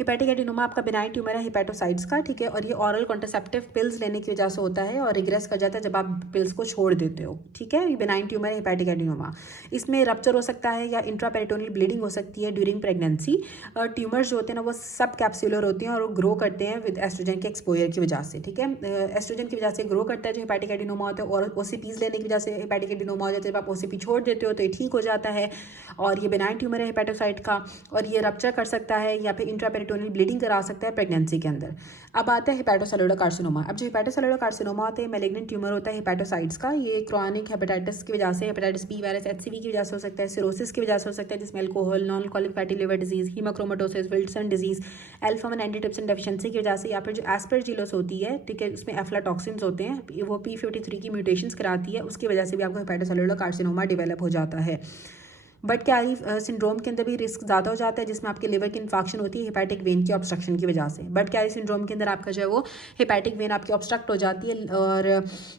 हेपेटिक एडिनोमा आपका बेनाइन ट्यूमर है हेपेटोसाइट्स का, ठीक है, और ये ऑरल कॉन्ट्रासेप्टिव पिल्स लेने की वजह से होता है और रिग्रेस कर जाता है जब आप पिल्स को छोड़ देते हो, ठीक है। ये बेनाइन ट्यूमर है हेपेटिक एडिनोमा, इसमें रप्चर हो सकता है या इंट्रापेरिटोनियल ब्लीडिंग हो सकती है ड्यूरिंग प्रेगनेंसी। ट्यूमर्स जो होते हैं ना वो सब कैप्सुलर होते हैं और वो ग्रो करते हैं विद एस्ट्रोजन के एक्सपोजर की वजह से, ठीक है, एस्ट्रोजन की वजह से ग्रो करता है जो हेपेटिक एडिनोमा होता है, और OCPs लेने की वजह से हेपेटिक एडिनोमा हो जाता है। जब आप OCP छोड़ देते हो तो ये ठीक हो जाता है, और ये बेनाइन ट्यूमर है हेपेटोसाइट का, और ये रप्चर कर सकता है या फिर इंट्रापेरिटोनियल ब्लीडिंग करा सकता है प्रेगनेंसी के अंदर। अब आता है हेपेटोसेलुलर कार्सिनोमा। अब जो हेपेटोसेलुलर कार्सिनोमा होता है मैलिग्नेंट ट्यूमर होता है हेपेटोसाइट्स का, ये क्रॉनिक हेपेटाइटिस की वजह से, हेपेटाइटिस बी वायरस HCV की वजह से हो सकता है, सिरोसिस की वजह से हो सकता है जिसमें alcohol, non alcoholic fatty liver disease, haemochromatosis, Wilson disease, alpha one antitrypsin deficiency की वजह से, या फिर जो एस्परजिलोस होती है, ठीक है, उसमें एफ्लाटॉक्सिन्स होते हैं, वो P53 की म्यूटेशंस कराती है, उसकी वजह से भी आपको हेपेटोसेलुलर कार्सिनोमा डेवलप हो जाता है। बट कैरी सिंड्रोम के अंदर भी रिस्क ज़्यादा हो जाता है जिसमें आपके लिवर की इन्फेक्शन होती है हेपेटिक वेन की ऑब्स्ट्रक्शन की वजह से। बट कैरी सिंड्रोम के अंदर आपका जो है वो हेपेटिक वेन आपकी ऑब्स्ट्रक्ट हो जाती है और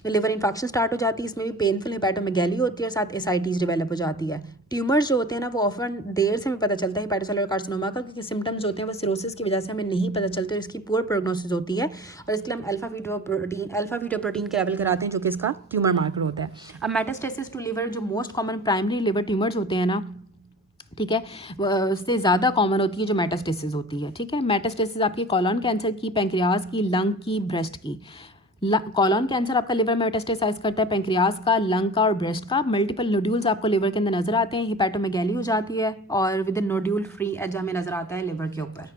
लिवर इन्फेक्शन स्टार्ट हो जाती है, इसमें भी पेनफुल हेपेटोमेगैली होती है और साथ एसाइटीज़ डेवलप हो जाती है। ट्यूमर्स जो होते हैं ना वो ऑफन देर से हमें पता चलता है हेपेटोसेलुलर कार्सिनोमा का, क्योंकि सिम्टम्स होते हैं वो सिरोसिस की वजह से हमें नहीं पता चलते, इसकी पुअर प्रोग्नोसिस होती है, और इसके लिए हम अल्फा वीटो प्रोटीन के लेवल कराते हैं जो कि इसका ट्यूमर मार्कर होता है। अब मेटास्टेसिस टू लिवर, जो most common primary liver tumours होते हैं ना, ठीक है, उससे ज़्यादा कॉमन होती है जो मेटास्टेसिस होती है, ठीक है। मेटास्टेसिस आपकी कॉलन कैंसर की, पैंक्रियाज की, लंग की, ब्रेस्ट की। कॉलन कैंसर आपका लिवर में मेटास्टेसाइज करता है, पैंक्रियाज का, लंग का और ब्रेस्ट का। मल्टीपल नोड्यूल्स आपको लिवर के अंदर नजर आते हैं, हेपेटोमेगैली हो जाती है, और within nodule free as हमें नजर आता है लिवर के ऊपर।